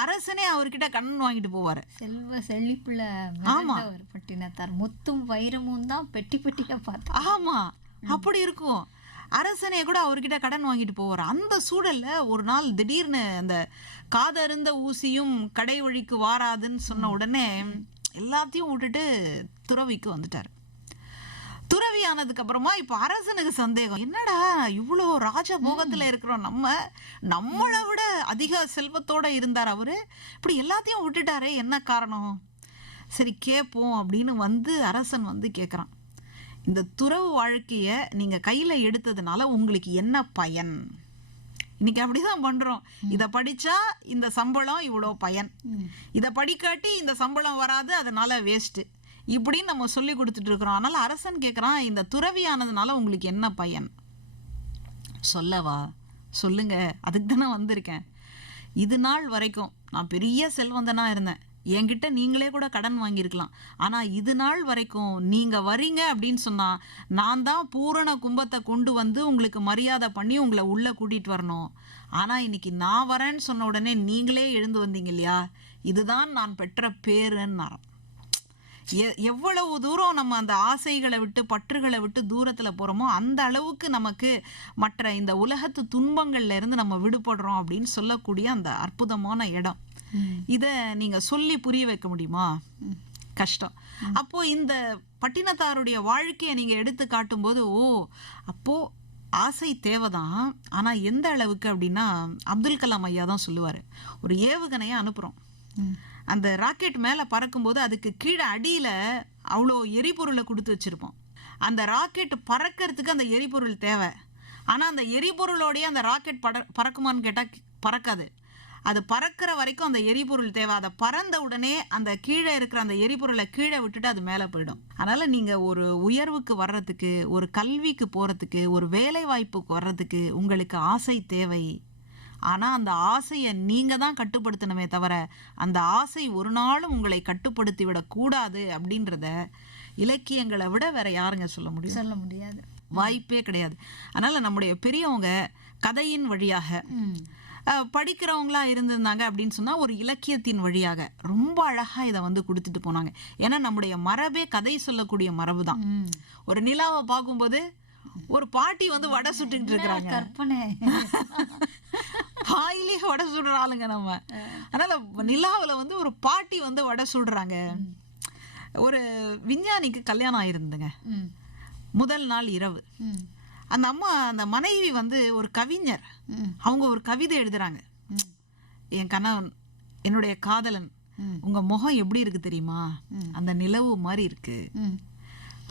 அரசனே அவர்கிட்ட கடன் வாங்கிட்டு போவாரு. செல்வ செழிப்புல பட்டினத்தார் முத்தும் வைரமும் தான் பெட்டி பெட்டியா பார்த்தா. ஆமா, அப்படி இருக்கும். அரசனே கூட அவர்கிட்ட கடன் வாங்கிட்டு போவார். அந்த சூழல்ல ஒரு நாள் திடீர்னு அந்த காதருந்த ஊசியும் கடை வழிக்கு வாராதுன்னு சொன்ன உடனே எல்லாத்தையும் விட்டுட்டு துறவிக்கு வந்துட்டார். துறவி ஆனதுக்கு அப்புறமா இப்ப அரசனுக்கு சந்தேகம், என்னடா இவ்வளோ ராஜபோகத்துல இருக்கிறோம், நம்மளை விட அதிக செல்வத்தோட இருந்தார் அவரு, இப்படி எல்லாத்தையும் விட்டுட்டாரே, என்ன காரணம்? சரி கேட்போம் அப்படின்னு அரசன் கேட்குறான், இந்த துறவு வாழ்க்கைய நீங்க கையில எடுத்ததுனால உங்களுக்கு என்ன பயன்? இன்னைக்கு அப்படிதான் பண்றோம். இதை படிச்சா இந்த சம்பளம் இவ்வளோ பயன், இதை படிக்காட்டி இந்த சம்பளம் வராது, அதனால வேஸ்ட், இப்படின்னு நம்ம சொல்லி கொடுத்துட்டு இருக்கிறோம். அதனால அரசன் கேட்குறான், இந்த துறவியானதுனால உங்களுக்கு என்ன பயன்? சொல்லவா? சொல்லுங்க, அதுக்கு தானே வந்திருக்கேன். இது நாள் வரைக்கும் நான் பெரிய செல்வந்தனா இருந்தேன், என்கிட்ட நீங்களே கூட கடன் வாங்கியிருக்கலாம். ஆனால் இது நாள் வரைக்கும் நீங்கள் வரீங்க அப்படின்னு சொன்னால் நான் தான் பூரண கும்பத்தை கொண்டு உங்களுக்கு மரியாதை பண்ணி உங்களை உள்ளே கூட்டிகிட்டு வரணும். ஆனால் இன்னைக்கு நான் வரேன்னு சொன்ன உடனே நீங்களே எழுந்து வந்தீங்க இல்லையா, இதுதான் நான் பெற்ற பேருன்னாராம். எவ்வளவு தூரம் நம்ம அந்த ஆசைகளை விட்டு பற்றுகளை விட்டு தூரத்துல போறோமோ அந்த அளவுக்கு நமக்கு மற்ற இந்த உலகத்து துன்பங்கள்ல இருந்து நம்ம விடுபடுறோம் அப்படின்னு சொல்லக்கூடிய அந்த அற்புதமான இடம். இத நீங்க சொல்லி புரிய வைக்க முடியுமா? கஷ்டம். அப்போ இந்த பட்டினத்தாருடைய வாழ்க்கையை நீங்க எடுத்து காட்டும் போது அப்போ ஆசை தேவைதான், ஆனா எந்த அளவுக்கு அப்படின்னா அப்துல் கலாம் ஐயா தான் சொல்லுவாரு, ஒரு ஏவுகணையை அனுப்புறோம், அந்த ராக்கெட் மேலே பறக்கும்போது அதுக்கு கீழே அடியில் அவ்வளோ எரிபொருளை கொடுத்து வச்சுருப்போம். அந்த ராக்கெட் பறக்கிறதுக்கு அந்த எரிபொருள் தேவை. ஆனால் அந்த எரிபொருளோடைய அந்த ராக்கெட் பறக்குமான்னு கேட்டால் பறக்காது. அது பறக்கிற வரைக்கும் அந்த எரிபொருள் தேவை. அதை பறந்த உடனே அந்த கீழே இருக்கிற அந்த எரிபொருளை கீழே விட்டுட்டு அது மேலே போயிடும். அதனால் நீங்கள் ஒரு உயர்வுக்கு வர்றதுக்கு, ஒரு கல்விக்கு போகிறதுக்கு, ஒரு வேலை வாய்ப்புக்கு வர்றதுக்கு உங்களுக்கு ஆசை தேவை. ஆனால் அந்த ஆசையை நீங்கள் தான் கட்டுப்படுத்தணுமே தவிர அந்த ஆசை ஒரு நாளும் உங்களை கட்டுப்படுத்தி விடக்கூடாது அப்படின்றத இலக்கியங்களை விட வேற யாருங்க சொல்ல முடியாது. வாய்ப்பே கிடையாது. அதனால் நம்முடைய பெரியவங்க கதையின் வழியாக படிக்கிறவங்களா இருந்திருந்தாங்க அப்படின்னு சொன்னால் ஒரு இலக்கியத்தின் வழியாக ரொம்ப அழகாக இதை கொடுத்துட்டு போனாங்க. ஏன்னா நம்முடைய மரபே கதை சொல்லக்கூடிய மரபு தான். ஒரு நிலாவை பார்க்கும்போது ஒரு பாட்டி வடை சுட்டுக்கிட்டு இருக்கிறாங்க, கற்பனை வாயிலே வடை சுடுற ஆளுங்க நம்ம. அதனால நிலாவில் ஒரு பாட்டி வடை சுடுறாங்க. ஒரு விஞ்ஞானிக்கு கல்யாணம் ஆயிருந்துங்க. முதல் நாள் இரவு அந்த அம்மா, அந்த மனைவி ஒரு கவிஞர், அவங்க ஒரு கவிதை எழுதுறாங்க. என் கணவன், என்னுடைய காதலன், உங்க முகம் எப்படி இருக்கு தெரியுமா, அந்த நிலவு மாதிரி இருக்கு.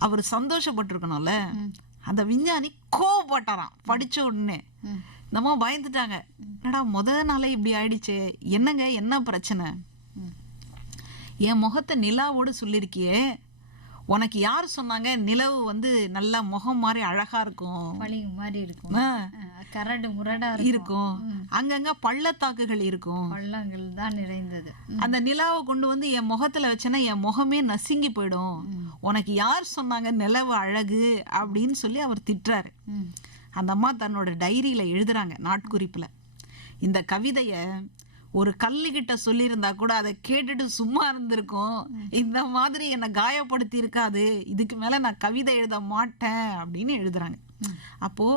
அவர் சந்தோஷப்பட்டிருக்கணும்ல. அந்த விஞ்ஞானி கோவப்பட்டாராம் படிச்ச உடனே. நம்ம பயந்துட்டாங்க, என்னடா முதல் நாளே இப்படி ஆயிடுச்சு, என்னங்க என்ன பிரச்சனை? என் முகத்தை நிலாவோடு சொல்லியிருக்கியே, உனக்கு யார் சொன்னாங்க நிலவு நல்லா முகம் மாதிரி அழகா இருக்கும், மாதிரி இருக்கும், கரடு முரடா இருக்கும், அங்கங்க பள்ளத்தாக்குகள் இருக்கும், பள்ளங்கள் தான் நிறைந்தது. அந்த நிலாவை கொண்டு என் முகத்துல வச்சேன்னா என் முகமே நசுங்கி போயிடும், உனக்கு யார் சொன்னாங்க நிலவு அழகு அப்படின்னு சொல்லி அவர் திட்டுறாரு. அந்த அம்மா தன்னோட டைரியில எழுதுறாங்க, நாட்குறிப்புல, இந்த கவிதைய ஒரு கல்லுகிட்ட சொல்லியிருந்தா கூட அதை கேட்டுட்டு சும்மா இருந்திருக்கும், இந்த மாதிரி என்னை காயப்படுத்தி இருக்காது, இதுக்கு மேல நான் கவிதை எழுத மாட்டேன் அப்படின்னு எழுதுறாங்க. அப்போ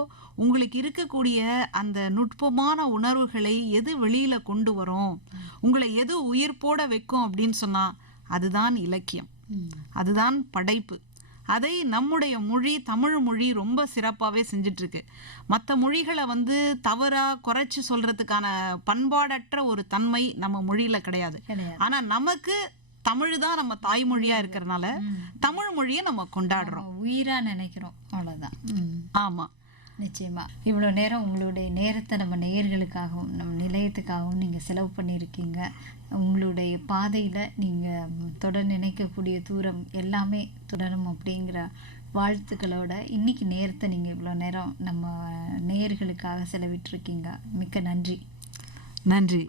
உங்களுக்கு இருக்கக்கூடிய அந்த நுட்பமான உணர்வுகளை எது வெளியில கொண்டு வரும், உங்களை எது உயிர்ப்போட வைக்கும் அப்படின்னு சொன்னா அதுதான் இலக்கியம், அதுதான் படைப்பு. அதை நம்முடைய மொழி, தமிழ் மொழி ரொம்ப சிறப்பாகவே செஞ்சுட்டு இருக்கு. மற்ற மொழிகளை தவறா குறைச்சி சொல்றதுக்கான பண்பாடற்ற ஒரு தன்மை நம்ம மொழியில கிடையாது. ஆனா நமக்கு தமிழ் தான் நம்ம தாய்மொழியா இருக்கிறதுனால தமிழ் மொழியை நம்ம கொண்டாடுறோம், உயிரா நினைக்கிறோம், அவ்வளவுதான். ஆமா. நிச்சயமா இவ்வளோ நேரம் உங்களுடைய நேரத்தை நம்ம நேயர்களுக்காகவும் நம்ம நிலையத்துக்காகவும் நீங்கள் செலவு பண்ணியிருக்கீங்க. உங்களுடைய பாதையில் நீங்கள் தொடர் நினைக்கக்கூடிய தூரம் எல்லாமே தொடரும் அப்படிங்கிற வாழ்த்துக்களோட இன்னைக்கு நேரத்தை நீங்கள் இவ்வளோ நேரம் நம்ம நேயர்களுக்காக செலவிட்டிருக்கீங்க. மிக்க நன்றி. நன்றி.